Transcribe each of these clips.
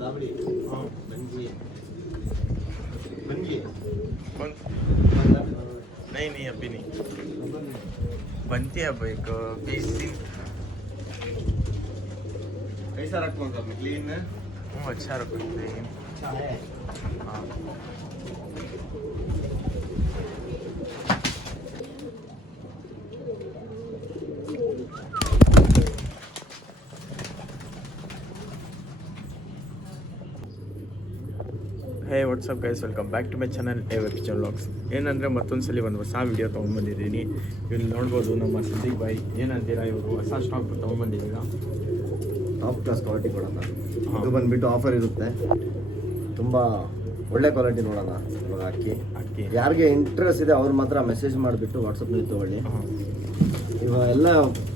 Dabri bungee नहीं अभी नहीं बनती है अब एक 20 दिन। कैसा रखूँ तो मैं क्लीन है? अच्छा रखो क्लीन। अच्छा है। हाँ hey whatsapp guys, welcome back to my channel a kitchen vlogs. ಏನಂದರೆ ಮತ್ತೊಂದು ಸಲ ಒಂದು ಹೊಸ ವಿಡಿಯೋ ತೊಗೊಂಡ್ಬಂದಿದ್ದೀನಿ. ಇಲ್ಲಿ ನೋಡ್ಬೋದು ನಮ್ಮ ಸಿದ್ದಿಕ್ ಬಾಯ್ ಏನಂತೀರಾ, ಇವರು ಹೊಸ ಸ್ಟಾಕ್ ತೊಗೊಂಡ್ಬಂದಿದ್ದೀರಾ. ಟಾಪ್ ಕ್ಲಾಸ್ ಕ್ವಾಲಿಟಿ ಕೊಡೋಣ. ಇದು ಬಂದುಬಿಟ್ಟು ಆಫರ್ ಇರುತ್ತೆ, ತುಂಬ ಒಳ್ಳೆ ಕ್ವಾಲಿಟಿ ನೋಡೋಣ. ಇವಾಗ ಅಕ್ಕಿ ಯಾರಿಗೆ ಇಂಟ್ರೆಸ್ಟ್ ಇದೆ ಅವ್ರು ಮಾತ್ರ ಮೆಸೇಜ್ ಮಾಡಿಬಿಟ್ಟು ವಾಟ್ಸಪ್ನಲ್ಲಿ ತೊಗೊಳ್ಳಿ. ಇವಾಗ ಎಲ್ಲ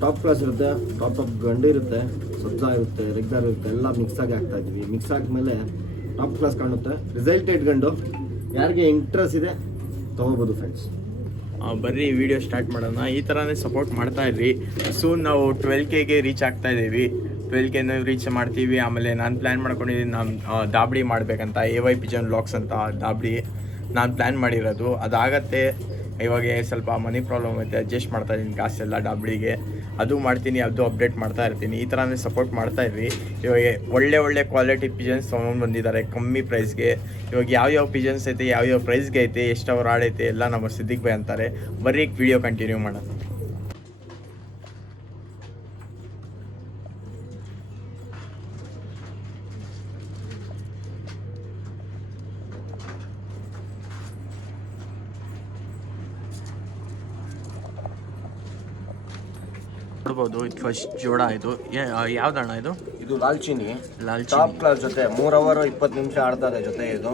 ಟಾಪ್ ಕ್ಲಾಸ್ ಇರುತ್ತೆ, ಟಾಪ್ ಗಂಡು ಇರುತ್ತೆ, ಸಬ್ಜಾ ಇರುತ್ತೆ, ರೆಗ್ದಾರ್ ಇರುತ್ತೆ, ಎಲ್ಲ ಮಿಕ್ಸಾಗಿ ಹಾಕ್ತಾ ಇದ್ವಿ. ಮಿಕ್ಸ್ ಆದಮೇಲೆ ಟಾಪ್ ಕ್ಲಾಸ್ ಕಾಣುತ್ತೆ. ರಿಸಲ್ಟ್ ಇಟ್ಕೊಂಡು ಯಾರಿಗೆ ಇಂಟ್ರೆಸ್ಟ್ ಇದೆ ತೊಗೋಬೋದು ಫ್ರೆಂಡ್ಸ್. ಬರ್ರಿ ವಿಡಿಯೋ ಸ್ಟಾರ್ಟ್ ಮಾಡೋಣ. ಈ ಥರನೇ ಸಪೋರ್ಟ್ ಮಾಡ್ತಾ ಇರ್ರಿ. ಸೂನ್ ನಾವು 12K ರೀಚ್ ಆಗ್ತಾ ಇದ್ದೀವಿ. 12K ರೀಚ್ ಮಾಡ್ತೀವಿ. ಆಮೇಲೆ ನಾನು ಪ್ಲ್ಯಾನ್ ಮಾಡ್ಕೊಂಡಿದ್ದೀನಿ, ನಾನು ದಾಬಡಿ ಮಾಡಬೇಕಂತ. AY ಪಿಜನ್ ವ್ಲಾಗ್ಸ್ ಅಂತ ದಾಬಡಿ ನಾನು ಪ್ಲ್ಯಾನ್ ಮಾಡಿರೋದು. ಅದಾಗತ್ತೆ. ಇವಾಗ ಸ್ವಲ್ಪ ಮನಿ ಪ್ರಾಬ್ಲಮ್ ಐತೆ, ಅಡ್ಜಸ್ಟ್ ಮಾಡ್ತಾ ಇದ್ದೀನಿ ಕಾಸೆಲ್ಲ ಡಾಬಡಿಗೆ. ಅದು ಮಾಡ್ತೀನಿ, ಅದು ಅಪ್ಡೇಟ್ ಮಾಡ್ತಾ ಇರ್ತೀನಿ. ಈ ಥರನೇ ಸಪೋರ್ಟ್ ಮಾಡ್ತಾ ಇರ್ರಿ. ಇವಾಗ ಒಳ್ಳೆ ಕ್ವಾಲಿಟಿ ಪಿಜನ್ಸ್ ತೊಗೊಂಡು ಬಂದಿದ್ದಾರೆ ಕಮ್ಮಿ ಪ್ರೈಸ್ಗೆ. ಇವಾಗ ಯಾವ್ಯಾವ ಪಿಜನ್ಸ್ ಐತೆ, ಯಾವ್ಯಾವ ಪ್ರೈಸ್ಗೆ ಐತೆ, ಎಷ್ಟು ಅವರ್ ಆಡೈತೆ ಎಲ್ಲ ನಮ್ಮ ಸಿದ್ದಿಕ್ ಬಾಯ್ ಅಂತಾರೆ. ಬರ್ರಿ ವಿಡಿಯೋ ಕಂಟಿನ್ಯೂ ಮಾಡೋಣ. ನೋಡ್ಬೋದು, ಇದು ಫಸ್ಟ್ ಜೋಡ. ಇದು ಯಾವ್ದಣ್ಣ? ಇದು ಲಾಲ್ಚಿನಿ ಲಾಲ್ಚಿನಿ ಟಾಪ್ ಕ್ಲಾಸ್ ಜೊತೆ 3 ಅವರ್ 20 ನಿಮಿಷ ಆಡ್ತಾರೆ ಜೊತೆ. ಇದು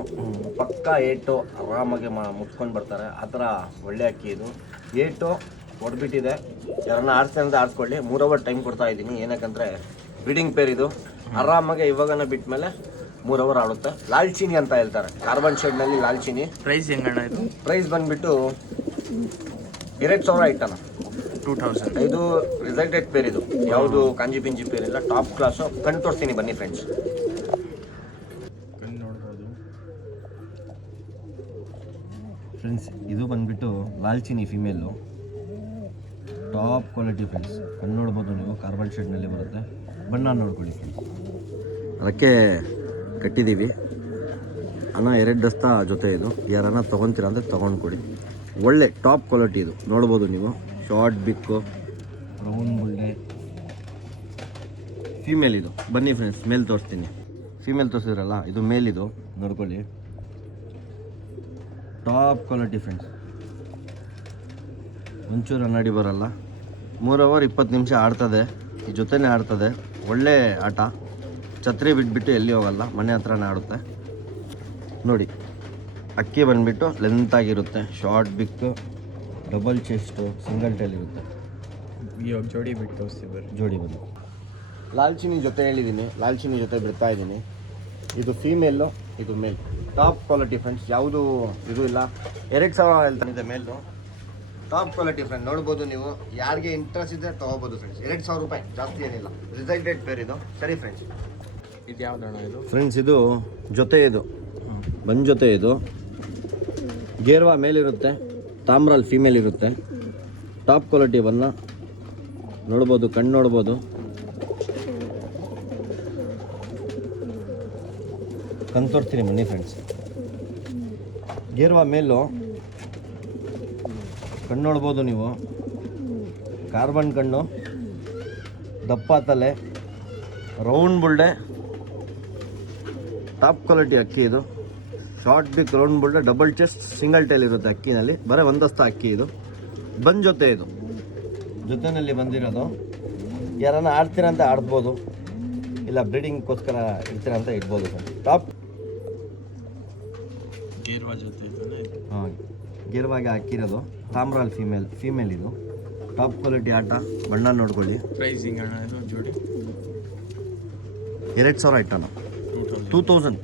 ಪಕ್ಕ 8 ಆರಾಮಾಗಿ ಮುಟ್ಕೊಂಡು ಬರ್ತಾರೆ. ಆ ಥರ ಒಳ್ಳೆ ಅಕ್ಕಿ. ಇದು 8 ಹೊಡ್ಬಿಟ್ಟಿದೆ. ಯಾರನ್ನ ಆಡ್ಸ್ತಾರೆ ಅಂತ ಆಡ್ಸ್ಕೊಳ್ಳಿ. 3 ಅವರ್ ಟೈಮ್ ಕೊಡ್ತಾ ಇದ್ದೀನಿ. ಏನಕ್ಕಂದರೆ ಬ್ರೀಡಿಂಗ್ ಪೇರ್ ಇದು. ಆರಾಮಾಗಿ ಇವಾಗನ ಬಿಟ್ಟ ಮೇಲೆ 3 ಅವರ್ ಆಡುತ್ತೆ. ಲಾಲ್ಚಿನಿ ಅಂತ ಹೇಳ್ತಾರೆ, ಕಾರ್ಬನ್ ಶೇಡ್ನಲ್ಲಿ ಲಾಲ್ಚಿನಿ. ಪ್ರೈಸ್ ಹೆಂಗಣ್ಣ ಇದು? ಪ್ರೈಸ್ ಬಂದುಬಿಟ್ಟು 2,000 ಐತಣ್ಣ. 2000. ಇದು ರಿಸಲ್ಟೆಡ್ ಪೇರ್. ಇದು ಯಾವುದು ಕಾಂಜಿ ಪಿಂಜಿ ಪೇರ್ ಇಲ್ಲ, ಟಾಪ್ ಕ್ಲಾಸು. ಕಣ್ಣು ತೋರಿಸ್ತೀನಿ ಬನ್ನಿ ಫ್ರೆಂಡ್ಸ್. ನೋಡ್ಬೋದು ಫ್ರೆಂಡ್ಸ್, ಇದು ಬಂದುಬಿಟ್ಟು ಲಾಲ್ಚಿನಿ ಫಿಮೇಲು, ಟಾಪ್ ಕ್ವಾಲಿಟಿ ಫ್ರೆಂಡ್ಸ್. ಕಣ್ಣು ನೋಡ್ಬೋದು ನೀವು, ಕಾರ್ಬನ್ ಶೇಡ್ನಲ್ಲಿ ಬರುತ್ತೆ. ಬಣ್ಣ ನೋಡ್ಕೊಳ್ಳಿ ಫ್ರೆಂಡ್ಸ್. ಅದಕ್ಕೆ ಕಟ್ಟಿದ್ದೀವಿ ಅಣ್ಣ. 2 ದಸ್ತಾ ಜೊತೆ ಇದು. ಯಾರನ್ನ ತೊಗೊತೀರ ಅಂದರೆ ತೊಗೊಂಡು ಕೊಡಿ. ಒಳ್ಳೆ ಟಾಪ್ ಕ್ವಾಲಿಟಿ ಇದು. ನೋಡ್ಬೋದು ನೀವು, ಶಾರ್ಟ್ ಬಿಕ್ಕು, ರೌಂಡ್ ಬುಲ್ಡೆ ಫೀಮೇಲ್. ಇದು ಬನ್ನಿ ಫ್ರೆಂಡ್ಸ್, ಮೇಲ್ ತೋರಿಸ್ತೀನಿ. ಫೀಮೇಲ್ ತೋರಿಸಿದ್ರಲ್ಲ, ಇದು ಮೇಲ್. ಇದು ನೋಡ್ಕೊಳ್ಳಿ, ಟಾಪ್ ಕ್ವಾಲಿಟಿ ಫ್ರೆಂಡ್ಸ್. ಒಂಚೂರು ಅನ್ನಡಿ ಬರಲ್ಲ. 3 ಅವರ್ 20 ನಿಮಿಷ ಆಡ್ತದೆ. ಈ ಜೊತೆನೇ ಆಡ್ತದೆ. ಒಳ್ಳೆ ಆಟ. ಛತ್ರಿ ಬಿಟ್ಬಿಟ್ಟು ಎಲ್ಲಿ ಹೋಗಲ್ಲ, ಮನೆ ಹತ್ರನೇ ಆಡುತ್ತೆ. ನೋಡಿ, ಅಕ್ಕಿ ಬಂದುಬಿಟ್ಟು ಲೆಂತಾಗಿರುತ್ತೆ, short beak, double chest, single tail ಇರುತ್ತೆ. ಇವಾಗ ಜೋಡಿ ಬಿಟ್ಟು ತೋರಿಸ್ತೀವಿ ಬರ್ರಿ. ಜೋಡಿ ಬಂದು ಲಾಲ್ಚಿನಿ ಜೊತೆ ಹೇಳಿದ್ದೀನಿ, ಲಾಲ್ಚಿನಿ ಜೊತೆ ಬಿಡ್ತಾ ಇದ್ದೀನಿ. ಇದು ಫೀಮೇಲು, ಇದು ಮೇಲ್. Top quality friends. ಯಾವುದು ಇದು ಇಲ್ಲ. 2,000 ಹೇಳ್ತಾನಿದೆ ಮೇಲು. Top quality friend. ನೋಡ್ಬೋದು ನೀವು, ಯಾರಿಗೆ ಇಂಟ್ರೆಸ್ಟ್ ಇದೆ ತೊಗೋಬೋದು ಫ್ರೆಂಡ್ಸ್. 2,000 ರೂಪಾಯಿ, ಜಾಸ್ತಿ ಏನಿಲ್ಲ. ರಿಸಲ್ಟೆಡ್ ಪೇರ್ ಇದು. ಸರಿ ಫ್ರೆಂಡ್ಸ್. ಇದು ಯಾವ್ದಣ್ಣ ಇದು? ಫ್ರೆಂಡ್ಸ್, ಇದು ಜೊತೆ. ಇದು ಬಂದ್ ಜೊತೆ. ಇದು ಗೇರ್ವಾ ಮೇಲಿರುತ್ತೆ, ತಾಮ್ರಾಲ್ ಫೀಮೇಲ್ ಇರುತ್ತೆ. ಟಾಪ್ ಕ್ವಾಲಿಟಿ ಬನ್ನ ನೋಡ್ಬೋದು, ಕಣ್ಣು ನೋಡ್ಬೋದು. ಕಣ್ಣು ತೋರಿಸ್ತೀನಿ ಬನ್ನಿ ಫ್ರೆಂಡ್ಸ್. ಗೇರ್ವಾ ಮೇಲು, ಕಣ್ಣು ನೋಡ್ಬೋದು ನೀವು, ಕಾರ್ಬನ್ ಕಣ್ಣು, ದಪ್ಪ ತಲೆ, ರೌಂಡ್ ಬುಲ್ಡೆ, ಟಾಪ್ ಕ್ವಾಲಿಟಿ ಅಕ್ಕಿ. ಇದು ಶಾರ್ಟ್ ಬಿಕ್, ರೌಂಡ್ ಬುಲ್ಡೆ, ಡಬಲ್ ಚೆಸ್ಟ್, ಸಿಂಗಲ್ ಟೈಲ್ ಇರುತ್ತೆ ಅಕ್ಕಿನಲ್ಲಿ. ಬರೀ ಒಂದಸ್ತ ಅಕ್ಕಿ. ಇದು ಬಂದ್ ಜೊತೆ. ಇದು ಜೊತೆಯಲ್ಲಿ ಬಂದಿರೋದು. ಯಾರನ್ನ ಆಡ್ತೀರ ಅಂತ ಆಡ್ಬೋದು, ಇಲ್ಲ ಬ್ರೀಡಿಂಗ್ಗೋಸ್ಕರ ಇಡ್ತೀರ ಅಂತ ಇಡ್ಬೋದು ಸರ್. ಟಾಪ್ ಗೇರ್ವಾ ಜೊತೆ. ಹಾಂ, ಗೇರ್ವಾಗಿ ಹಾಕಿರೋದು. ತಾಮ್ರಾಲ್ ಫೀಮೇಲ್ ಇದು. ಟಾಪ್ ಕ್ವಾಲಿಟಿ ಆಟ. ಬಣ್ಣ ನೋಡ್ಕೊಳ್ಳಿ. ಪ್ರೈಸ್ ಹೆಂಗಣ್ಣ ಇದು ಜೋಡಿ? 2,000 ಐಟಣ್ಣ. 2,000.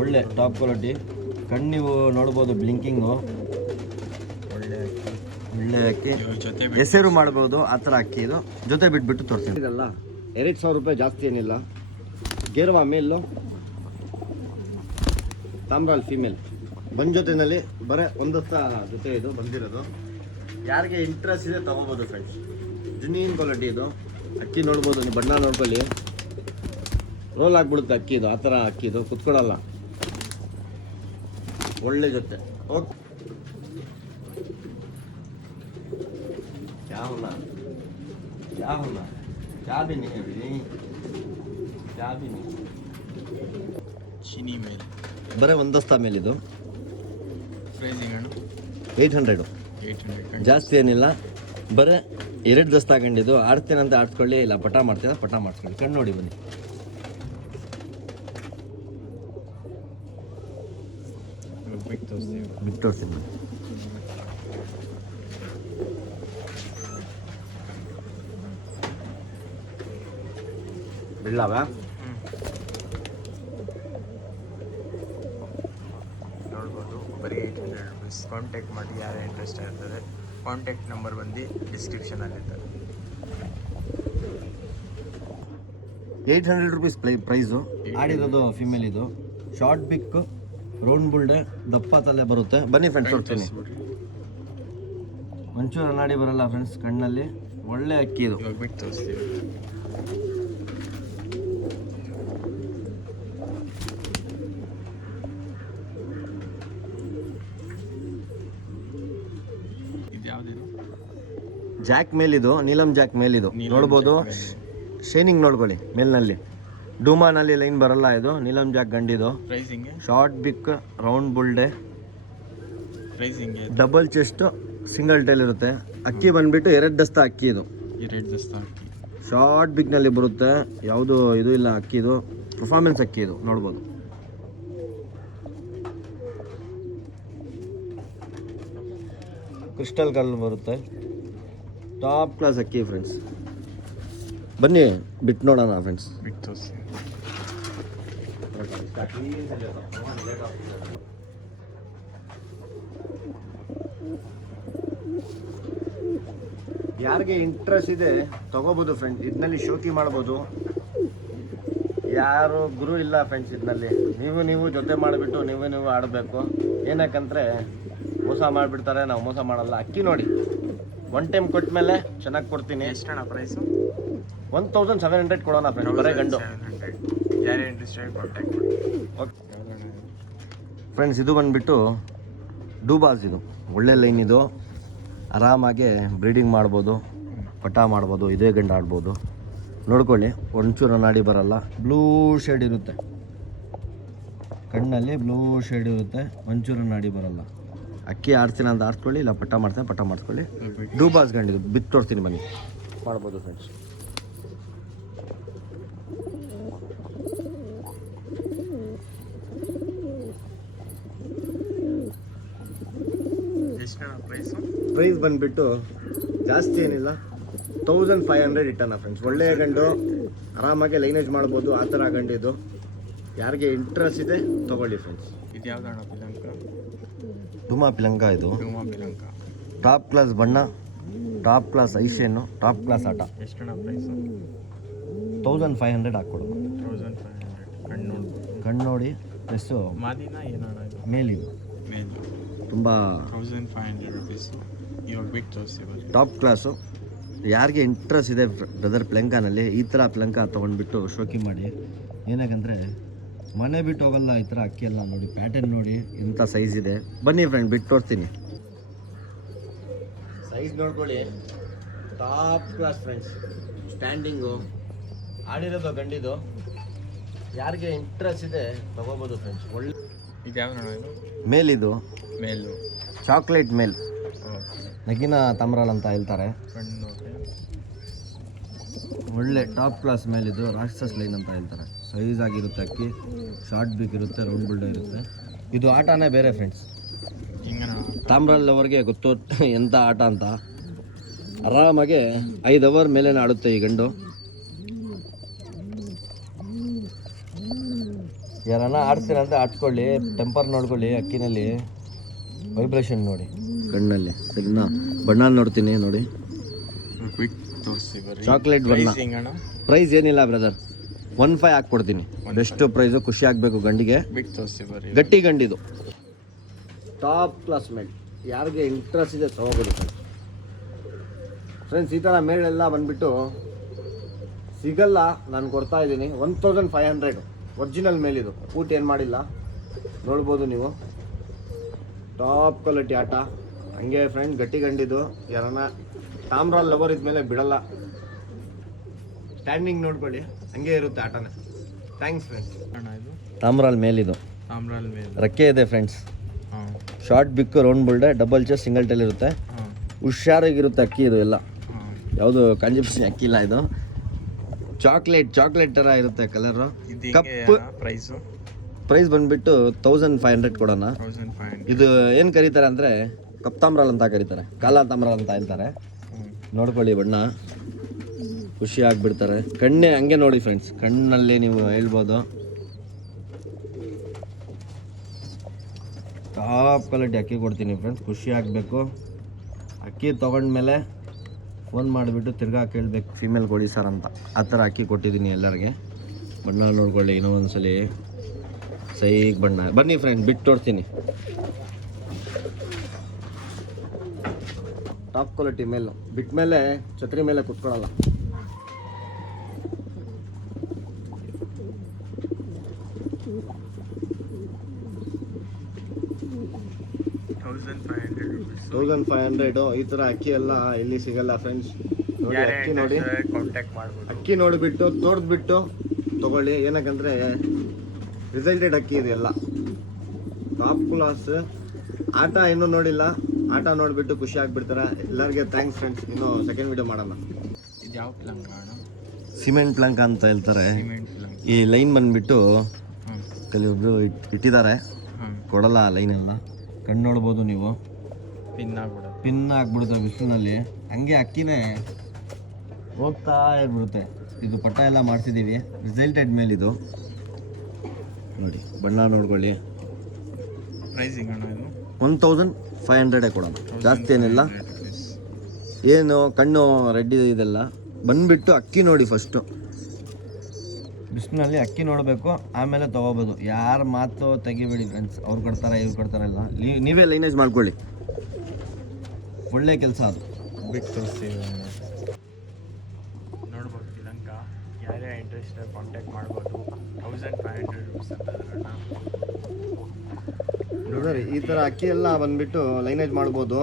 ಒಳ್ಳೆ ಟಾಪ್ ಕ್ವಾಲಿಟಿ. ಕಣ್ಣು ನೀವು ನೋಡ್ಬೋದು, ಬ್ಲಿಂಕಿಂಗು. ಒಳ್ಳೆ ಅಕ್ಕಿ. ಹೆಸರು ಮಾಡ್ಬೋದು, ಆ ಥರ ಅಕ್ಕಿ. ಇದು ಜೊತೆ ಬಿಟ್ಬಿಟ್ಟು ತೋರಿಸ್ತೀನಿ. ಇದಲ್ಲ 2,000 ರೂಪಾಯಿ ಜಾಸ್ತಿ ಏನಿಲ್ಲ. ಗೇರ್ವಾ ಮೇಲು, ತಾಮ್ರಾಲ್ ಫೀಮೇಲ್. ಬಂದ ಜೊತೆಯಲ್ಲಿ ಬರೀ ಒಂದೊತ್ತ ಜೊತೆ ಇದು ಬಂದಿರೋದು. ಯಾರಿಗೆ ಇಂಟ್ರೆಸ್ಟ್ ಇದೆ ತಗೋಬೋದು ಫ್ರೆಂಡ್ಸ್. ಜುನೀನ್ ಕ್ವಾಲಿಟಿ ಇದು. ಅಕ್ಕಿ ನೋಡ್ಬೋದು, ನೀವು ಬಣ್ಣ ನೋಡ್ಕೊಳ್ಳಿ, ರೋಲ್ ಆಗಿಬಿಡುತ್ತೆ ಅಕ್ಕಿ ಇದು. ಆ ಥರ ಅಕ್ಕಿ ಇದು, ಕುತ್ಕೊಳ್ಳಲ್ಲ, ಒಳ್ಳೆ ಜೊತೆ. ಓಕೆ, क्या होना क्या भी नहीं ಚಿನಿ ಮೇಲೆ ಬರೀ ಒಂದಸ್ತ ಮೇಲೆ ಇದು. ಪ್ರೈಸಿಂಗ್ ಅಣ್ಣ 800. ಜಾಸ್ತಿ ಏನಿಲ್ಲ, ಬರೀ 2 ದಸ್ತ ತಗೊಂಡಿದ್ದು. ಆಡ್ತೇನಂತ ಆಡ್ಸ್ಕೊಳ್ಳಿ, ಇಲ್ಲ ಪಟ ಮಾಡ್ತೀರ ಪಟ ಮಾಡಿಸ್ಕೊಳ್ಳಿ. ಕಣ್ಣು ನೋಡಿ ಬನ್ನಿ. ಬಿಟ್ಟು ತೋರಿಸ್ತೀನಿ. ಬಿಡ್ಲಾವ ನೋಡ್ಬೋದು. ಬರೀ 800 ರುಪೀಸ್. ಕಾಂಟ್ಯಾಕ್ಟ್ ಮಾಡಿ, ಯಾರೇ ಇಂಟ್ರೆಸ್ಟ್ ಇರ್ತದೆ ಕಾಂಟ್ಯಾಕ್ಟ್ ನಂಬರ್ ಬಂದು ಡಿಸ್ಕ್ರಿಪ್ಷನಲ್ಲಿರ್ತದೆ. 800 ರೂಪೀಸ್ ಪ್ರೈಸು. ಆಡಿರೋದು ಫಿಮೇಲ್ ಇದು. ಶಾರ್ಟ್ ಬಿಕ್, ರೌಂಡ್ ಬುಲ್ಡೆ, ದಪ್ಪ ತಲೆ ಬರುತ್ತೆ. ಬನ್ನಿ ಫ್ರೆಂಡ್ಸ್, ತೋರಿಸ್ತೀನಿ. ಒಂಚೂರು ಅನಾಡಿ ಬರಲ್ಲ ಫ್ರೆಂಡ್ಸ್, ಕಣ್ಣಲ್ಲಿ ಒಳ್ಳೆ ಅಕ್ಕಿ ಇದು. ಇವಾಗ ಬಿಟ್ಟು ತೋರಿಸ್ತೀವಿ. ಜಾಕ್ ಮೇಲಿದು, ನೀಲಮ್ ಜಾಕ್ ಮೇಲಿದು. ನೋಡ್ಬೋದು, ಶೈನಿಂಗ್ ನೋಡ್ಕೊಳ್ಳಿ ಮೇಲ್ನಲ್ಲಿ. ಡೂಮಾನಲ್ಲಿ ಲೈನ್ ಬರಲ್ಲ ಇದು. ನೀಲಮ್ ಜಾಕ್ ಗಂಡಿದು. ಪ್ರೈಸಿಂಗ್ ಶಾರ್ಟ್ ಬಿಕ್, ರೌಂಡ್ ಬುಲ್ಡೆ, pricing double chest, single tail ಇರುತ್ತೆ. ಅಕ್ಕಿ ಬಂದ್ಬಿಟ್ಟು 2 ದಸ್ತ ಅಕ್ಕಿ ಇದು. 2 ದಸ್ತ ಅಕ್ಕಿ. ಶಾರ್ಟ್ ಬಿಕ್ನಲ್ಲಿ ಬರುತ್ತೆ, ಯಾವುದು ಇದು ಇಲ್ಲ ಅಕ್ಕಿ ಇದು. ಪರ್ಫಾರ್ಮೆನ್ಸ್ ಅಕ್ಕಿ ಇದು, ನೋಡ್ಬೋದು. ಕ್ರಿಸ್ಟಲ್ ಕಲರ್ ಬರುತ್ತೆ. ಟಾಪ್ ಕ್ಲಾಸ್ ಅಕ್ಕಿ ಫ್ರೆಂಡ್ಸ್. ಬನ್ನಿ ಬಿಟ್ಟು ನೋಡೋಣ ಫ್ರೆಂಡ್ಸ್. ಬಿಟ್ಟು ತೋರಿಸಿ. ಯಾರಿಗೆ ಇಂಟ್ರೆಸ್ಟ್ ಇದೆ ತಗೋಬೋದು ಫ್ರೆಂಡ್ಸ್. ಇದರಲ್ಲಿ ಶೋಕಿ ಮಾಡ್ಬೋದು. ಯಾರು ಗುರು ಇಲ್ಲ ಫ್ರೆಂಡ್ಸ್ ಇದರಲ್ಲಿ. ನೀವು ಜೊತೆ ಮಾಡಿಬಿಟ್ಟು ನೀವು ಆಡಬೇಕು. ಏನಕ್ಕಂದ್ರೆ ಮೋಸ ಮಾಡಿಬಿಡ್ತಾರೆ, ನಾವು ಮೋಸ ಮಾಡಲ್ಲ. ಅಕ್ಕಿ ನೋಡಿ, 1 ಟೈಮ್ ಕೊಟ್ಟ ಮೇಲೆ ಚೆನ್ನಾಗಿ ಕೊಡ್ತೀನಿ. ಎಷ್ಟಣ್ಣ ಪ್ರೈಸು? 1700 ಕೊಡೋಣ ಫ್ರೆಂಡ್ಸ್, ಬರೀ ಗಂಡು. ಯಾರೇ ಇಂಟ್ರೆಸ್ಟ್ ಕಾಂಟ್ಯಾಕ್ಟ್ ಮಾಡಿ. ಓಕೆ ಫ್ರೆಂಡ್ಸ್, ಇದು ಬಂದುಬಿಟ್ಟು ಡೂಬಾಸ್. ಇದು ಒಳ್ಳೆ ಲೈನ್ ಇದು. ಆರಾಮಾಗಿ ಬ್ರೀಡಿಂಗ್ ಮಾಡ್ಬೋದು, ಪಟ ಮಾಡ್ಬೋದು, ಇದೇ ಗಂಡು ಆಡ್ಬೋದು. ನೋಡ್ಕೊಳ್ಳಿ, ಒಂಚೂರು ನಾಡಿ ಬರಲ್ಲ. ಬ್ಲೂ ಶೇಡ್ ಇರುತ್ತೆ ಕಣ್ಣಲ್ಲಿ, ಬ್ಲೂ ಶೇಡ್ ಇರುತ್ತೆ, ಒಂಚೂರು ನಾಡಿ ಬರಲ್ಲ. ಅಕ್ಕಿ ಆಡ್ತೀನಿ ಅಂತ ಆಡ್ಸ್ಕೊಳ್ಳಿ, ಇಲ್ಲ ಪಟ ಮಾಡ್ತೀನಿ ಪಟ ಮಾಡಿಸ್ಕೊಳ್ಳಿ. ಡೂಬಾಸ್ ಗಂಡಿದು. ಬಿತ್ತು ತೋರಿಸ್ತೀನಿ ಬನ್ನಿ. ಮಾಡ್ಬೋದು ಫ್ರೆಂಡ್ಸ್. ಪ್ರೈಸ್ ಬಂದುಬಿಟ್ಟು ಜಾಸ್ತಿ ಏನಿಲ್ಲ, 1500 ಇಟ್ಟನ ಫ್ರೆಂಡ್ಸ್. ಒಳ್ಳೆಯ ಗಂಡು, ಆರಾಮಾಗಿ ಲೈನೇಜ್ ಮಾಡ್ಬೋದು. ಆ ಥರ ಗಂಡಿದು. ಯಾರಿಗೆ ಇಂಟ್ರೆಸ್ಟ್ ಇದೆ ತೊಗೊಳ್ಳಿ ಫ್ರೆಂಡ್ಸ್. ಇದು ಯಾವ್ದಣ್ಣ ಪಿಲಂಕ? ಡುಮಾ ಪಿಲಂಕ ಇದು. ಡುಮಾ ಪಿಲಂಕ. ಟಾಪ್ ಕ್ಲಾಸ್ ಬಣ್ಣ, ಟಾಪ್ ಕ್ಲಾಸ್ ಐಶೇನು, ಟಾಪ್ ಕ್ಲಾಸ್ ಆಟ. ಎಷ್ಟಣ್ಣ ಪ್ರೈಸು? 1500 ಹಾಕ್ಕೊಡು. 1500. ಕಣ್ಣು ನೋಡ್ಬೋದು. ಕಣ್ಣು ನೋಡಿ. ಪ್ಲಸ್ಸು ಮಾದಿನ ಏನಣ್ಣ ಇದು? ಮೇಲಿದು. ಮೇಲು ತುಂಬ 1500 ರುಪೀಸು. ಇವಾಗ ಬಿಟ್ಟು ತೋರಿಸಿ ಬನ್ನಿ. Top class. ಯಾರಿಗೆ ಇಂಟ್ರೆಸ್ಟ್ ಇದೆ ಬ್ರದರ್ ಪ್ಲಂಕಾನಲ್ಲಿ, ಈ ಥರ ಪ್ಲಂಕ ತೊಗೊಂಡ್ಬಿಟ್ಟು ಶೋಕಿ ಮಾಡಿ. ಏನಕ್ಕಂದರೆ ಮನೆ ಬಿಟ್ಟು ಹೋಗಲ್ಲ ಈ ಥರ ಅಕ್ಕಿ ಎಲ್ಲ. ನೋಡಿ ಪ್ಯಾಟರ್ನ್ ನೋಡಿ ಎಂಥ ಸೈಜ್ ಇದೆ. ಬನ್ನಿ ಫ್ರೆಂಡ್, ಬಿಟ್ಟು ತೋರಿಸ್ತೀನಿ. ಸೈಜ್ ನೋಡ್ಕೊಳ್ಳಿ, ಟಾಪ್ ಕ್ಲಾಸ್ ಫ್ರೆಂಡ್ಸ್. ಸ್ಟ್ಯಾಂಡಿಂಗು ಆಡಿರೋದು ಗಂಡಿದು. ಯಾರಿಗೆ ಇಂಟ್ರೆಸ್ಟ್ ಇದೆ ತಗೋಬೋದು ಫ್ರೆಂಡ್ಸ್. ಒಳ್ಳೆ ಇದು ಯಾವ್ದು ಇದು? ಮೇಲಿದು. ಮೇಲು ಚಾಕ್ಲೇಟ್ ಮೇಲ್. ನಗಿನ ತಮ್ರಾಲ್ ಅಂತ ಹೇಳ್ತಾರೆ. ಕಣ್ಣು ಒಳ್ಳೆ ಟಾಪ್ ಕ್ಲಾಸ್ ಮೇಲಿದು. ರಾಕ್ಷಸ್ ಲೈನ್ ಅಂತ ಹೇಳ್ತಾರೆ. ಸೈಜ್ ಆಗಿರುತ್ತೆ ಅಕ್ಕಿ. ಶಾರ್ಟ್ ಬಿಕ್ ಇರುತ್ತೆ, ರೌಂಡ್ ಬಿಲ್ಡ್ ಇರುತ್ತೆ. ಇದು ಆಟನೇ ಬೇರೆ ಫ್ರೆಂಡ್ಸ್. ತಾಮ್ರಾಲ್ ಅವ್ರಿಗೆ ಗೊತ್ತು ಎಂಥ ಆಟ ಅಂತ. ಆರಾಮಾಗೆ 5 ಅವರ್ ಮೇಲೆ ಆಡುತ್ತೆ ಈ ಗಂಡು. ಯಾರನ್ನ ಆಡ್ತೀರಂತ ಆಡ್ಕೊಳ್ಳಿ. ಟೆಂಪರ್ ನೋಡ್ಕೊಳ್ಳಿ, ಅಕ್ಕಿನಲ್ಲಿ ವೈಬ್ರೇಷನ್ ನೋಡಿ ಕಣ್ಣಲ್ಲಿ. ಸರಿನಾ? ಬಣ್ಣ ನೋಡ್ತೀನಿ ನೋಡಿ. ತೋರಿಸಿ ಬರ್ರಿ. ಚಾಕ್ಲೇಟ್ ಬಣ್ಣ. ಪ್ರೈಸ್ ಏನಿಲ್ಲ ಬ್ರದರ್, 1.5 ಹಾಕ್ಕೊಡ್ತೀನಿ. ಬೆಸ್ಟ್ ಪ್ರೈಸು, ಖುಷಿ ಆಗಬೇಕು ಗಂಡಿಗೆ. ಬಿಟ್ಟು ತೋರಿಸಿ ಬರ್ರಿ. ಗಟ್ಟಿ ಗಂಡಿದು ಟಾಪ್ ಕ್ಲಾಸ್ ಮೇಲ್. ಯಾರಿಗೆ ಇಂಟ್ರೆಸ್ಟ್ ಇದೆ ತಗೋಬೋದು ಫ್ರೆಂಡ್ಸ್. ಈ ಥರ ಮೇಳೆಲ್ಲ ಬಂದುಬಿಟ್ಟು ಸಿಗಲ್ಲ, ನಾನು ಕೊಡ್ತಾ ಇದ್ದೀನಿ 1500 ಒರಿಜಿನಲ್ ಮೇಲಿದು. ಊಟ ಏನು ಮಾಡಿಲ್ಲ, ನೋಡ್ಬೋದು ನೀವು. ಟಾಪ್ ಕ್ವಾಲಿಟಿ ಆಟ ಹಂಗೆ ಫ್ರೆಂಡ್, ಗಟ್ಟಿ ಗಂಡಿದು. ಯಾರನ್ನ ತಾಮ್ರಾಲ್ ಲವರ್ ಇದ್ಮೇಲೆ ಬಿಡಲ್ಲ. ಸ್ಟ್ಯಾಂಡಿಂಗ್ ನೋಡ್ಕೊಳ್ಳಿ, ಹಂಗೆ ಇರುತ್ತೆ ಆಟನೇ. Thanks friends. ಇದು ತಾಮ್ರಾಲ್ ಮೇಲಿದು, ತಾಮ್ರಾಲ್ ಮೇಲೆ ರಕ್ಕೆ ಇದೆ ಫ್ರೆಂಡ್ಸ್. ಹಾಂ ಶಾರ್ಟ್ ಬಿಕ್ಕು, ರೌಂಡ್ ಬುಲ್ಡೆ, ಡಬಲ್ ಚೆಸ್ಟ್, ಸಿಂಗಲ್ ಟೈಲ್ ಇರುತ್ತೆ. ಹಾಂ ಹುಷಾರಾಗಿರುತ್ತೆ ಅಕ್ಕಿ ಇದು ಎಲ್ಲ. ಹಾಂ ಯಾವುದು ಕಾಂಜಿಪುಸಿ ಅಕ್ಕಿ ಇಲ್ಲ ಇದು. ಚಾಕ್ಲೇಟ್ ಥರ ಇರುತ್ತೆ ಕಲರು. ಇದು ಕಪ್ಪು ಪ್ರೈಸು ಪ್ರೈಸ್ ಬಂದುಬಿಟ್ಟು 1500 ಕೊಡೋಣ. 1500. ಇದು ಏನು ಕರೀತಾರೆ ಅಂದರೆ ಕಪ್ ತಾಮ್ರಾಲ್ ಅಂತ ಕರೀತಾರೆ, ಕಾಲ ತಾಮ್ರಾಲ್ ಅಂತ ಹೇಳ್ತಾರೆ. ನೋಡ್ಕೊಳ್ಳಿ ಬಣ್ಣ, ಖುಷಿ ಆಗಿಬಿಡ್ತಾರೆ. ಕಣ್ಣೇ ಹಂಗೆ ನೋಡಿ ಫ್ರೆಂಡ್ಸ್, ಕಣ್ಣಲ್ಲಿ ನೀವು ಹೇಳ್ಬೋದು. ಟಾಪ್ ಕ್ವಾಲಿಟಿ ಅಕ್ಕಿ ಕೊಡ್ತೀನಿ ಫ್ರೆಂಡ್ಸ್, ಖುಷಿ ಆಗಬೇಕು. ಅಕ್ಕಿ ತೊಗೊಂಡ್ಮೇಲೆ ಫೋನ್ ಮಾಡಿಬಿಟ್ಟು ತಿರ್ಗಾ ಕೇಳಬೇಕು ಫೀಮೇಲ್ ಕೊಡಿ ಸರ್ ಅಂತ. ಆ ಥರ ಅಕ್ಕಿ ಕೊಟ್ಟಿದ್ದೀನಿ ಎಲ್ಲರಿಗೆ. ಬಣ್ಣ ನೋಡ್ಕೊಳ್ಳಿ ಇನ್ನೊಂದ್ಸಲಿ, ಸೈಗ್ ಬಣ್ಣ. ಬನ್ನಿ ಫ್ರೆಂಡ್, ಬಿಟ್ಟು ತೋರಿಸ್ತೀನಿ. ಟಾಪ್ ಕ್ವಾಲಿಟಿ ಮೇಲು, ಬಿಟ್ಟ ಮೇಲೆ ಛತ್ರಿ ಮೇಲೆ ಕುತ್ಕೊಳ್ಳಲ್ಲ. $1500 ಈ ಥರ ಅಕ್ಕಿ ಎಲ್ಲ ಎಲ್ಲಿ ಸಿಗಲ್ಲ ಫ್ರೆಂಡ್ಸ್. ನೋಡಿ ಅಕ್ಕಿ ನೋಡಿ, ಕಾಂಟ್ಯಾಕ್ಟ್ ಮಾಡ್ಬೋದು. ಅಕ್ಕಿ ನೋಡಿಬಿಟ್ಟು ತೋರಿಸ್ಬಿಟ್ಟು ತಗೊಳ್ಳಿ. ಏನಕ್ಕಂದರೆ ರಿಸಲ್ಟೆಡ್ ಅಕ್ಕಿ ಇದೆ ಎಲ್ಲ, ಟಾಪ್ ಕ್ಲಾಸ್. ಆಟ ಇನ್ನೂ ನೋಡಿಲ್ಲ, ಆಟ ನೋಡಿಬಿಟ್ಟು ಖುಷಿ ಆಗಿಬಿಡ್ತಾರೆ. ಎಲ್ಲರಿಗೆ ಥ್ಯಾಂಕ್ಸ್ ಫ್ರೆಂಡ್ಸ್. ಇನ್ನು ಸೆಕೆಂಡ್ ವಿಡಿಯೋ ಮಾಡೋಣ. ಇದು ಯಾವ ಪ್ಲಂಕ್ ಅಣ್ಣ? ಸಿಮೆಂಟ್ ಪ್ಲಂಕ್ ಅಂತ ಹೇಳ್ತಾರೆ. Cement plank. ಈ ಲೈನ್ ಬಂದುಬಿಟ್ಟು ಹಾಂ ಕೆಲವೊಬ್ರು ಇಟ್ಟಿದ್ದಾರೆ, ಹಾಂ ಕೊಡಲ್ಲ ಆ ಲೈನೆಲ್ಲ. ಕಣ್ಣು ನೋಡ್ಬೋದು ನೀವು, ಪಿನ್ ಆಗ್ಬಿಡೋದು. ಪಿನ್ ಆಗ್ಬಿಡುತ್ತೆ ಬಿಸಿಲಿನಲ್ಲಿ. ಹಂಗೆ ಅಕ್ಕಿನೇ ಹೋಗ್ತಾ ಇರ್ಬಿಡುತ್ತೆ. ಇದು ಪಟ್ಟ ಎಲ್ಲ ಮಾಡ್ತಿದ್ದೀವಿ, ರಿಸಲ್ಟೆಡ್ ಮೇಲಿದು. ನೋಡಿ ಬಣ್ಣ ನೋಡ್ಕೊಳ್ಳಿ. ಪ್ರೈಸಿಂಗ್ ಅಣ್ಣ ಇದು 1500 ಕೊಡೋಣ, ಜಾಸ್ತಿ ಏನಿಲ್ಲ. ಏನು ಕಣ್ಣು ರೆಡ್ಡಿ ಇದೆಲ್ಲ ಬಂದುಬಿಟ್ಟು ಅಕ್ಕಿ ನೋಡಿ ಫಸ್ಟು. ಬಿಸಿಲಿನಲ್ಲಿ ಅಕ್ಕಿ ನೋಡಬೇಕು, ಆಮೇಲೆ ತೊಗೋಬೋದು. ಯಾರ ಮಾತು ತೆಗಿಬೇಡಿ ಫ್ರೆಂಡ್ಸ್. ಅವ್ರು ಕೊಡ್ತಾರೆ ಇವ್ರು ಕೊಡ್ತಾರಲ್ಲ, ನೀವೇ ಲೈನೇಜ್ ಮಾಡ್ಕೊಳ್ಳಿ. ಒಳ್ಳೆ ಕೆಲಸ ಅದು. ಬಿಟ್ಟು ತೋರಿಸ್ತೀವಿ ನೋಡ್ಬೋದು. ಶ್ರೀಲಂಕ ಯಾರೇ ಇಂಟ್ರೆಸ್ಟ್ ಕಾಂಟ್ಯಾಕ್ಟ್ ಮಾಡ್ಬೋದು. 1500 ರೂಪೀಸ್ ಅಂತ ಅಣ್ಣ. ನೋಡ್ರಿ ಈ ಥರ ಅಕ್ಕಿ ಎಲ್ಲ ಬಂದುಬಿಟ್ಟು ಲೈನೇಜ್ ಮಾಡ್ಬೋದು.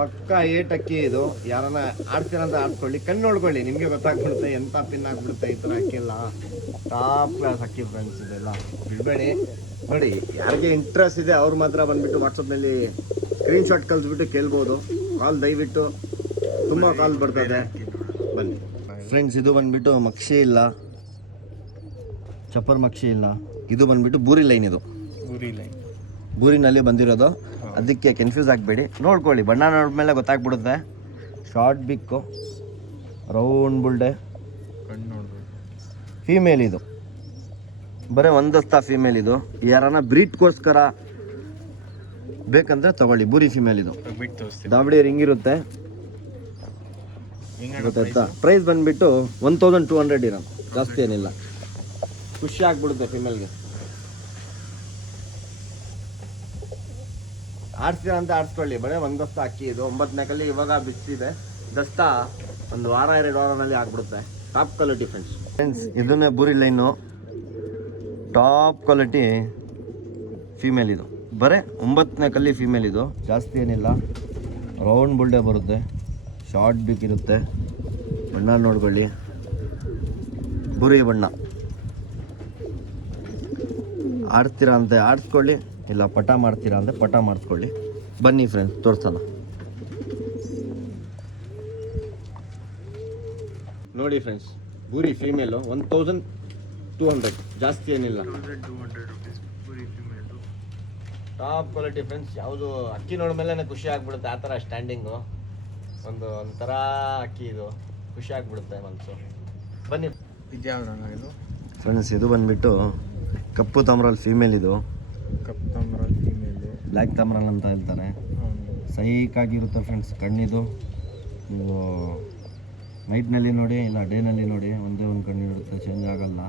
ಪಕ್ಕ ಏಟ್ ಅಕ್ಕಿ ಇದು. ಯಾರನ್ನ ಆಡ್ತೀರಂತ ಆಡ್ಕೊಳ್ಳಿ, ಕಣ್ಣು ನೋಡ್ಕೊಳ್ಳಿ, ನಿಮಗೆ ಗೊತ್ತಾಗ್ಬಿಡುತ್ತೆ ಎಂಥ ಪಿನ್ ಆಗಿಬಿಡುತ್ತೆ ಈ ಥರ ಅಕ್ಕಿ ಎಲ್ಲ. ಟಾಪ್ ಕ್ಲಾಸ್ ಅಕ್ಕಿ ಫ್ರೆಂಡ್ಸ್ ಇದೆಲ್ಲ, ಬಿಡಬೇಡಿ. ನೋಡಿ ಯಾರಿಗೆ ಇಂಟ್ರೆಸ್ಟ್ ಇದೆ ಅವ್ರು ಮಾತ್ರ ಬಂದುಬಿಟ್ಟು ವಾಟ್ಸಪ್ನಲ್ಲಿ ಸ್ಕ್ರೀನ್ಶಾಟ್ ಕಳಿಸ್ಬಿಟ್ಟು ಕೇಳ್ಬೋದು. ಕಾಲ್ ದಯವಿಟ್ಟು, ತುಂಬ ಕಾಲ್ ಬರ್ತದೆ. ಬನ್ನಿ ಫ್ರೆಂಡ್ಸ್, ಇದು ಬಂದುಬಿಟ್ಟು ಮಕ್ಷಿ ಇಲ್ಲ, ಚಪ್ಪರ್ ಮಕ್ಷಿ ಇಲ್ಲ. ಇದು ಬಂದುಬಿಟ್ಟು ಬೂರಿ ಲೈನ್. ಇದು ಊರಿ ಲೈನ್, ಬೂರಿನಲ್ಲಿ ಬಂದಿರೋದು. ಅದಕ್ಕೆ ಕನ್ಫ್ಯೂಸ್ ಆಗಬೇಡಿ, ನೋಡ್ಕೊಳ್ಳಿ. ಬಣ್ಣ ನೋಡಿದ್ಮೇಲೆ ಗೊತ್ತಾಗ್ಬಿಡುತ್ತೆ. ಶಾರ್ಟ್ ಬಿಕ್ಕು, ರೌಂಡ್ ಬುಲ್ಡೆ, ಕಣ್ಣು ನೋಡ್ಬೋದು. ಫೀಮೇಲ್ ಇದು, ಬರೀ ಒಂದಸ್ತ ಫೀಮೇಲ್ ಇದು. ಯಾರನ್ನ ಬ್ರೀಡ್ಗೋಸ್ಕರ ಬೇಕಂದ್ರೆ ತಗೊಳ್ಳಿ. ಬೂರಿ ಫೀಮೇಲ್ ಇದು. ಬಿಟ್ಟು ತೋರಿಸ್ತೀವಿ. ದಾಬಡಿ ರಿಂಗ್ ಇರುತ್ತೆ, ಗೊತ್ತಾಯ್ತಾ? ಪ್ರೈಸ್ ಬಂದುಬಿಟ್ಟು 1200 ಇರೋ, ಜಾಸ್ತಿ ಏನಿಲ್ಲ. ಖುಷಿ ಆಗ್ಬಿಡುತ್ತೆ ಫೀಮೇಲ್ಗೆ. ಆಡ್ಸ್ತೀರ ಅಂತ ಆಡ್ಸ್ಕೊಳ್ಳಿ. ಬರೀ ಒಂದಸ್ತ ಅಕ್ಕಿ ಇದು. 9ನೇ ಕಲ್ಲಿ ಇವಾಗ ಬಿಸಿದೆ. ದಸ್ತ ಒಂದು ವಾರ 2 ವಾರನಲ್ಲಿ ಆಗ್ಬಿಡುತ್ತೆ. Top quality friends. ಇದನ್ನೇ ಬೂರಿ ಲೈನು, ಟಾಪ್ ಕ್ವಾಲಿಟಿ ಫೀಮೇಲ್ ಇದು. ಬರೀ 9ನೇ ಕಲ್ಲಿ ಫೀಮೇಲ್ ಇದು, ಜಾಸ್ತಿ ಏನಿಲ್ಲ. ರೌಂಡ್ ಬುಲ್ಡೆ ಬರುತ್ತೆ, ಶಾರ್ಟ್ ಬಿಕ್ ಇರುತ್ತೆ. ಬಣ್ಣ ನೋಡ್ಕೊಳ್ಳಿ, ಬುರಿ ಬಣ್ಣ. ಆಡ್ತೀರಾ ಅಂತ ಆಡಿಸ್ಕೊಳ್ಳಿ, ಇಲ್ಲ ಪಟ ಮಾಡ್ತೀರಾ ಅಂದರೆ ಪಟ ಮಾಡಿಸ್ಕೊಳ್ಳಿ. ಬನ್ನಿ ಫ್ರೆಂಡ್ಸ್, ತೋರಿಸೋಣ. ನೋಡಿ ಫ್ರೆಂಡ್ಸ್, ಬೂರಿ ಫೀಮೇಲು 1200, ಜಾಸ್ತಿ ಏನಿಲ್ಲ. 1200 rupees puri female. Top quality friends. ಯಾವುದು ಅಕ್ಕಿ ನೋಡ್ಮೇಲೆ ಖುಷಿ ಆಗ್ಬಿಡುತ್ತೆ. ಆ ಥರ ಸ್ಟ್ಯಾಂಡಿಂಗು ಒಂಥರ ಅಕ್ಕಿ ಇದು, ಖುಷಿ ಆಗ್ಬಿಡುತ್ತೆ ಮನಸ್ಸು. ಬನ್ನಿ. ಇದು ಯಾವ್ದಣ್ಣ ಇದು? ಫ್ರೆಂಡ್ಸ್, ಇದು ಬಂದುಬಿಟ್ಟು ಕಪ್ಪು ತಾಮ್ರಾಲ್ ಫೀಮೇಲ್ ಇದು. ಕಪ್ ತಾಮ್ರಾಲ್ ಫೀಮೇಲು, ಬ್ಲ್ಯಾಕ್ ತಾಮ್ರಾಲ್ ಅಂತ ಹೇಳ್ತಾರೆ. ಸೈಕಾಗಿರುತ್ತೆ ಫ್ರೆಂಡ್ಸ್. ಕಣ್ಣಿದು ನೀವು ನೈಟ್ನಲ್ಲಿ ನೋಡಿ ಇಲ್ಲ ಡೇನಲ್ಲಿ ನೋಡಿ ಒಂದೇ ಒಂದು ಕಣ್ಣು ಇರುತ್ತೆ, ಚೇಂಜ್ ಆಗಲ್ಲ.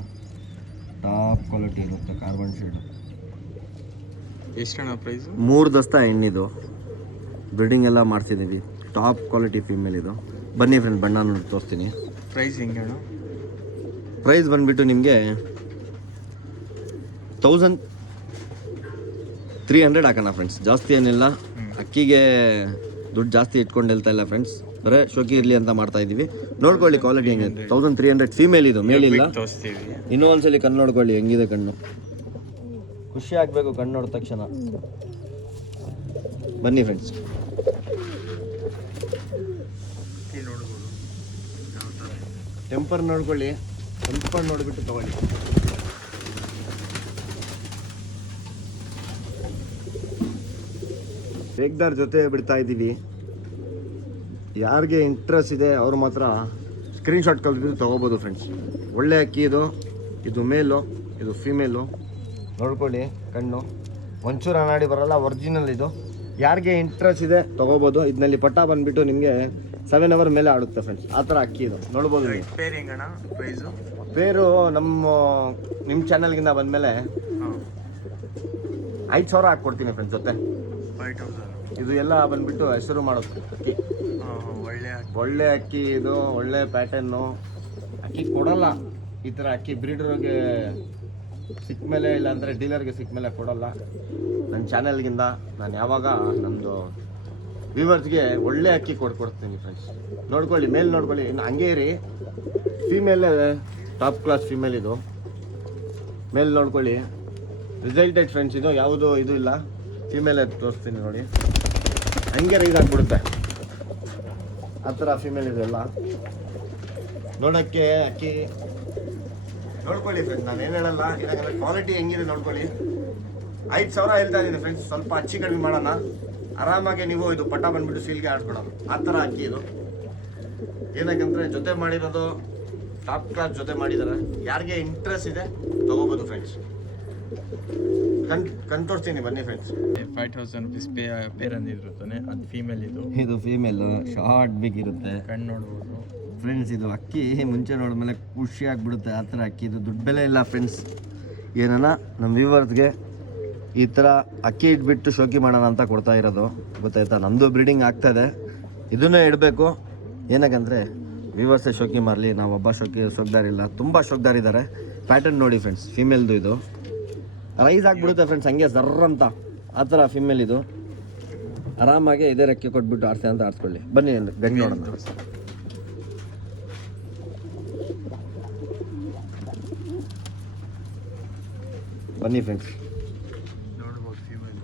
ಟಾಪ್ ಕ್ವಾಲಿಟಿ ಇರುತ್ತೆ ಕಾರ್ಬನ್ ಶೇಡ್. ಎಷ್ಟಣ್ಣ ಪ್ರೈಸು? 3 ದಸ್ತ ಹೆಣ್ಣಿದು, ಬ್ರೀಡಿಂಗ್ ಎಲ್ಲ ಮಾಡಿಸಿದ್ದೀವಿ. ಟಾಪ್ ಕ್ವಾಲಿಟಿ ಫೀಮೇಲ್ ಇದು. ಬನ್ನಿ ಫ್ರೆಂಡ್ ಬಣ್ಣ ನೋಡಿ ತೋರಿಸ್ತೀನಿ. ಪ್ರೈಸ್ ಹೆಂಗೆ ಅಣ್ಣ? ಪ್ರೈಸ್ ಬಂದುಬಿಟ್ಟು ನಿಮಗೆ 1300 ಹಾಕೋಣ ಫ್ರೆಂಡ್ಸ್. ಜಾಸ್ತಿ ಏನಿಲ್ಲ, ಅಕ್ಕಿಗೆ ದುಡ್ಡು ಜಾಸ್ತಿ ಇಟ್ಕೊಂಡು ಹೇಳ್ತಾ ಇಲ್ಲ ಫ್ರೆಂಡ್ಸ್, ಬರೀ ಶೋಕಿ ಇರಲಿ ಅಂತ ಮಾಡ್ತಾ ಇದ್ದೀವಿ. ನೋಡ್ಕೊಳ್ಳಿ ಕ್ವಾಲಿಟಿ ಹೆಂಗಿದೆ. 1300 ಫೀಮೇಲ್ ಇದು, ಮೇಲಿಲ್ಲ. ತೋರಿಸ್ತೀವಿ. ಇನ್ನೂ ಒಂದ್ಸಲಿ ಕಣ್ಣು ನೋಡ್ಕೊಳ್ಳಿ ಹೆಂಗಿದೆ ಕಣ್ಣು. ಖುಷಿ ಆಗಬೇಕು ಕಣ್ಣು ನೋಡಿದ ತಕ್ಷಣ. ಬನ್ನಿ ಫ್ರೆಂಡ್ಸ್. ನೋಡ್ಬೋದು ಯಾವ ಥರ ಟೆಂಪರ್ ನೋಡ್ಕೊಳ್ಳಿ, ಟೆಂಪರ್ ನೋಡಿಬಿಟ್ಟು ತಗೊಳ್ಳಿ. ಬೇಗದಾರ್ ಜೊತೆ ಬಿಡ್ತಾ ಇದ್ದೀವಿ. ಯಾರಿಗೆ ಇಂಟ್ರೆಸ್ಟ್ ಇದೆ ಅವರು ಮಾತ್ರ ಸ್ಕ್ರೀನ್ಶಾಟ್ ಕಲ್ತಿದ್ದು ತೊಗೋಬೋದು ಫ್ರೆಂಡ್ಸ್. ಒಳ್ಳೆ ಅಕ್ಕಿ ಇದು. ಇದು ಮೇಲು, ಇದು ಫೀಮೇಲು. ನೋಡ್ಕೊಳ್ಳಿ ಕಣ್ಣು ಒಂಚೂರು ಅನಾಡಿ ಬರಲ್ಲ, ಒರಿಜಿನಲ್ ಇದು. ಯಾರಿಗೆ ಇಂಟ್ರೆಸ್ಟ್ ಇದೆ ತೊಗೋಬೋದು. ಇದರಲ್ಲಿ ಪಟ್ಟ ಬಂದುಬಿಟ್ಟು ನಿಮಗೆ 7 ಅವರ್ ಮೇಲೆ ಆಡುತ್ತೆ ಫ್ರೆಂಡ್ಸ್. ಆ ಥರ ಅಕ್ಕಿ ಇದು ನೋಡ್ಬೋದು ನೀವು. ಪೇರ್ ಹೆಂಗಣ್ಣ ಪ್ರೈಸು? ಪೇರು ನಿಮ್ಮ ಚಾನಲ್ಗಿಂದ ಬಂದಮೇಲೆ 5000 ಹಾಕ್ಕೊಡ್ತೀನಿ ಫ್ರೆಂಡ್ಸ್ ಜೊತೆ. 5000. ಇದು ಎಲ್ಲ ಬಂದುಬಿಟ್ಟು ಹೆಸರು ಮಾಡೋದು ಅಕ್ಕಿ. ಒಳ್ಳೆ ಅಕ್ಕಿ ಇದು, ಒಳ್ಳೆ ಪ್ಯಾಟರ್ನು. ಅಕ್ಕಿ ಕೊಡಲ್ಲ ಈ ಥರ ಅಕ್ಕಿ ಬ್ರೀಡರ್ಗೆ ಸಿಕ್ಕ ಮೇಲೆ, ಇಲ್ಲಾಂದರೆ ಡೀಲರ್ಗೆ ಸಿಕ್ಕ ಮೇಲೆ ಕೊಡಲ್ಲ. ನನ್ನ ಚಾನಲ್ಗಿಂದ ನಾನು ಯಾವಾಗ ನಮ್ಮದು ವ್ಯೂವರ್ಸ್ಗೆ ಒಳ್ಳೆ ಅಕ್ಕಿ ಕೊಡ್ತೀನಿ ಫ್ರೆಂಡ್ಸ್. ನೋಡ್ಕೊಳ್ಳಿ ಮೇಲ್ ನೋಡ್ಕೊಳ್ಳಿ. ಇನ್ನು ಹಂಗೇ ಇರಿ. ಫೀಮೇಲ್ ಟಾಪ್ ಕ್ಲಾಸ್ ಫೀಮೇಲ್ ಇದು. ಮೇಲ್ ನೋಡ್ಕೊಳ್ಳಿ, ರಿಸಲ್ಟೆಡ್ ಫ್ರೆಂಡ್ಸ್. ಇದು ಯಾವುದು ಇದು ಇಲ್ಲ, ಫೀಮೇಲ್ ತೋರಿಸ್ತೀನಿ ನೋಡಿ. ಹಂಗೆ ರೈಸ್ ಆಗಿಬಿಡುತ್ತೆ ಆ ಥರ ಫೀಮೇಲ್ ಇದೆಲ್ಲ. ನೋಡೋಕ್ಕೆ ಅಕ್ಕಿ ನೋಡ್ಕೊಳ್ಳಿ ಫ್ರೆಂಡ್ಸ್. ನಾನು ಏನು ಹೇಳಲ್ಲ, ಯಾಕಂದರೆ ಕ್ವಾಲಿಟಿ ಹೆಂಗಿದೆ ನೋಡ್ಕೊಳ್ಳಿ. 5000 ಹೇಳ್ತಾ ಇದ್ದೀನಿ ಫ್ರೆಂಡ್ಸ್. ಸ್ವಲ್ಪ ಹೆಚ್ಚು ಕಡಿಮೆ ಮಾಡೋಣ. ಆರಾಮಾಗಿ ನೀವು ಇದು ಪಟ್ಟ ಬಂದುಬಿಟ್ಟು ಸೀಲ್ಗೆ ಆಡ್ಕೊಡೋದು ಆ ಥರ ಅಕ್ಕಿ ಇದು. ಏನಕ್ಕಂದರೆ ಜೊತೆ ಮಾಡಿರೋದು ಟಾಪ್ ಕ್ಲಾಸ್ ಜೊತೆ ಮಾಡಿದ್ದಾರೆ. ಯಾರಿಗೆ ಇಂಟ್ರೆಸ್ಟ್ ಇದೆ ತೊಗೋಬೋದು ಫ್ರೆಂಡ್ಸ್. ತೋರಿಸ್ತೀನಿ ಬನ್ನಿ ಫ್ರೆಂಡ್ಸ್. 5000 rupees ಪೇರ್ ಅಂದಿರುತ್ತೆ, ಅದು ಫೀಮೇಲ್ ಇದು. ಇದು ಫೀಮೇಲು, ಶಾರ್ಟ್ ಬಿಗ್ ಇರುತ್ತೆ. ಕಣ್ಣು ನೋಡ್ಬೋದು ಫ್ರೆಂಡ್ಸ್. ಇದು ಅಕ್ಕಿ ಮುಂಚೆ ನೋಡಿದ್ಮೇಲೆ ಖುಷಿ ಆಗಿಬಿಡುತ್ತೆ ಆ ಥರ ಅಕ್ಕಿ. ಇದು ದುಡ್ಡು ಬೆಲೆ ಇಲ್ಲ ಫ್ರೆಂಡ್ಸ್. ಏನನ್ನ ನಮ್ಮ ವ್ಯೂವರ್ಸ್ಗೆ ಈ ಥರ ಅಕ್ಕಿ ಇಟ್ಬಿಟ್ಟು ಶೋಕಿ ಮಾಡೋಣ ಅಂತ ಕೊಡ್ತಾ ಇರೋದು, ಗೊತ್ತಾಯ್ತಾ. ನಮ್ಮದು ಬ್ರೀಡಿಂಗ್ ಆಗ್ತಾಯಿದೆ, ಇದನ್ನೇ ಇಡಬೇಕು. ಏನಕ್ಕಂದರೆ ವ್ಯೂವರ್ಸೇ ಶೋಕಿ ಮಾರಲಿ, ನಾವು ಒಬ್ಬ ಶೋಕ್ದಾರಿಲ್ಲ, ತುಂಬ ಶೋಕ್ದಾರಿದ್ದಾರೆ. ಪ್ಯಾಟರ್ನ್ ನೋಡಿ ಫ್ರೆಂಡ್ಸ್. ಫೀಮೇಲ್ದು ಇದು ರೈಸ್ ಆಗಿಬಿಡುತ್ತೆ ಫ್ರೆಂಡ್ಸ್, ಹಂಗೆ ಜರ್ರ್ ಅಂತ ಆ ಥರ ಫೀಮೇಲ್ ಇದು. ಆರಾಮಾಗಿ ಇದೇ ರೆಕ್ಕೆ ಕೊಟ್ಬಿಟ್ಟು ಆಡ್ತೆ ಅಂತ ಆಡ್ಸ್ಕೊಳ್ಳಿ. ಬನ್ನಿ ಗಂಡು ನೋಡೋಣ. ಬನ್ನಿ ಫ್ರೆಂಡ್ಸ್, ನೋಡ್ಬೋದು ಫೀಮೇಲ್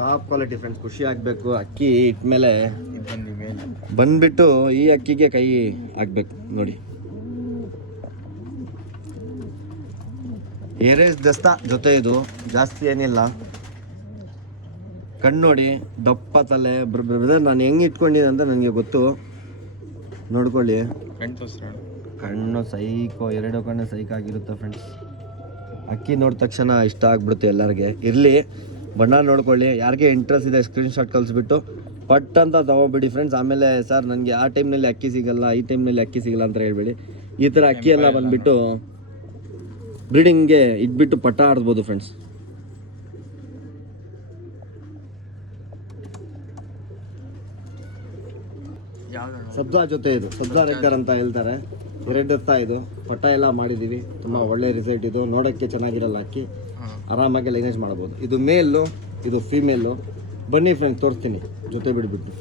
ಟಾಪ್ ಕ್ವಾಲಿಟಿ ಫ್ರೆಂಡ್ಸ್. ಖುಷಿ ಆಗಬೇಕು. ಅಕ್ಕಿ ಇಟ್ಮೇಲೆ ಮೇಲೆ ಬಂದ್ಬಿಟ್ಟು ಈ ಅಕ್ಕಿಗೆ ಕೈ ಹಾಕ್ಬೇಕು ನೋಡಿ. ಏರೇಸ್ ದಸ್ತ ಜೊತೆ ಇದು, ಜಾಸ್ತಿ ಏನಿಲ್ಲ. ಕಣ್ಣು ನೋಡಿ, ದಪ್ಪ ತಲೆ. ಬ್ರದರ್ ನಾನು ಹೆಂಗೆ ಇಟ್ಕೊಂಡಿದ್ದೆ ಅಂತ ನನಗೆ ಗೊತ್ತು, ನೋಡ್ಕೊಳ್ಳಿ. ಕಣ್ಣು ಸೈಕೋ, 2 ಕಣ್ಣು ಸೈಕಾಗಿರುತ್ತೆ ಫ್ರೆಂಡ್ಸ್. ಅಕ್ಕಿ ನೋಡಿದ ತಕ್ಷಣ ಇಷ್ಟ ಆಗ್ಬಿಡುತ್ತೆ ಎಲ್ಲರಿಗೆ. ಇರಲಿ, ಬಣ್ಣ ನೋಡ್ಕೊಳ್ಳಿ. ಯಾರಿಗೆ ಇಂಟ್ರೆಸ್ಟ್ ಇದೆ ಸ್ಕ್ರೀನ್ಶಾಟ್ ಕಳಿಸ್ಬಿಟ್ಟು ಪಟ್ ಅಂತ ತೊಗೊಬಿಡಿ ಫ್ರೆಂಡ್ಸ್. ಆಮೇಲೆ ಸರ್ ನನಗೆ ಆ ಟೈಮ್ನಲ್ಲಿ ಅಕ್ಕಿ ಸಿಗಲ್ಲ, ಈ ಟೈಮ್ನಲ್ಲಿ ಅಕ್ಕಿ ಸಿಗಲ್ಲ ಅಂತ ಹೇಳ್ಬೇಡಿ. ಈ ಥರ ಅಕ್ಕಿ ಎಲ್ಲ ಬಂದುಬಿಟ್ಟು ಬ್ರೀಡಿಂಗ್ಗೆ ಇಟ್ಬಿಟ್ಟು ಪಟ್ಟ ಆಡ್ಬೋದು ಫ್ರೆಂಡ್ಸ್. ಸಬ್ಜಾ ಜೊತೆ ಇದು, ಸಬ್ಜಾ ರೆಗ್ಗರ್ ಅಂತ ಹೇಳ್ತಾರೆ. 2 ದತ್ತ ಇದು. ಪಟ್ಟ ಎಲ್ಲ ಮಾಡಿದ್ದೀವಿ, ತುಂಬ ಒಳ್ಳೆ ರಿಸಲ್ಟ್ ಇದು. ನೋಡೋಕ್ಕೆ ಚೆನ್ನಾಗಿರಲ್ಲ ಅಕ್ಕಿ, ಆರಾಮಾಗಿ ಲೈನೇಜ್ ಮಾಡ್ಬೋದು. ಇದು ಮೇಲು, ಇದು ಫೀಮೇಲು. ಬನ್ನಿ ಫ್ರೆಂಡ್ಸ್ ತೋರಿಸ್ತೀನಿ ಜೊತೆ ಬಿಡ್ಬಿಟ್ಟು.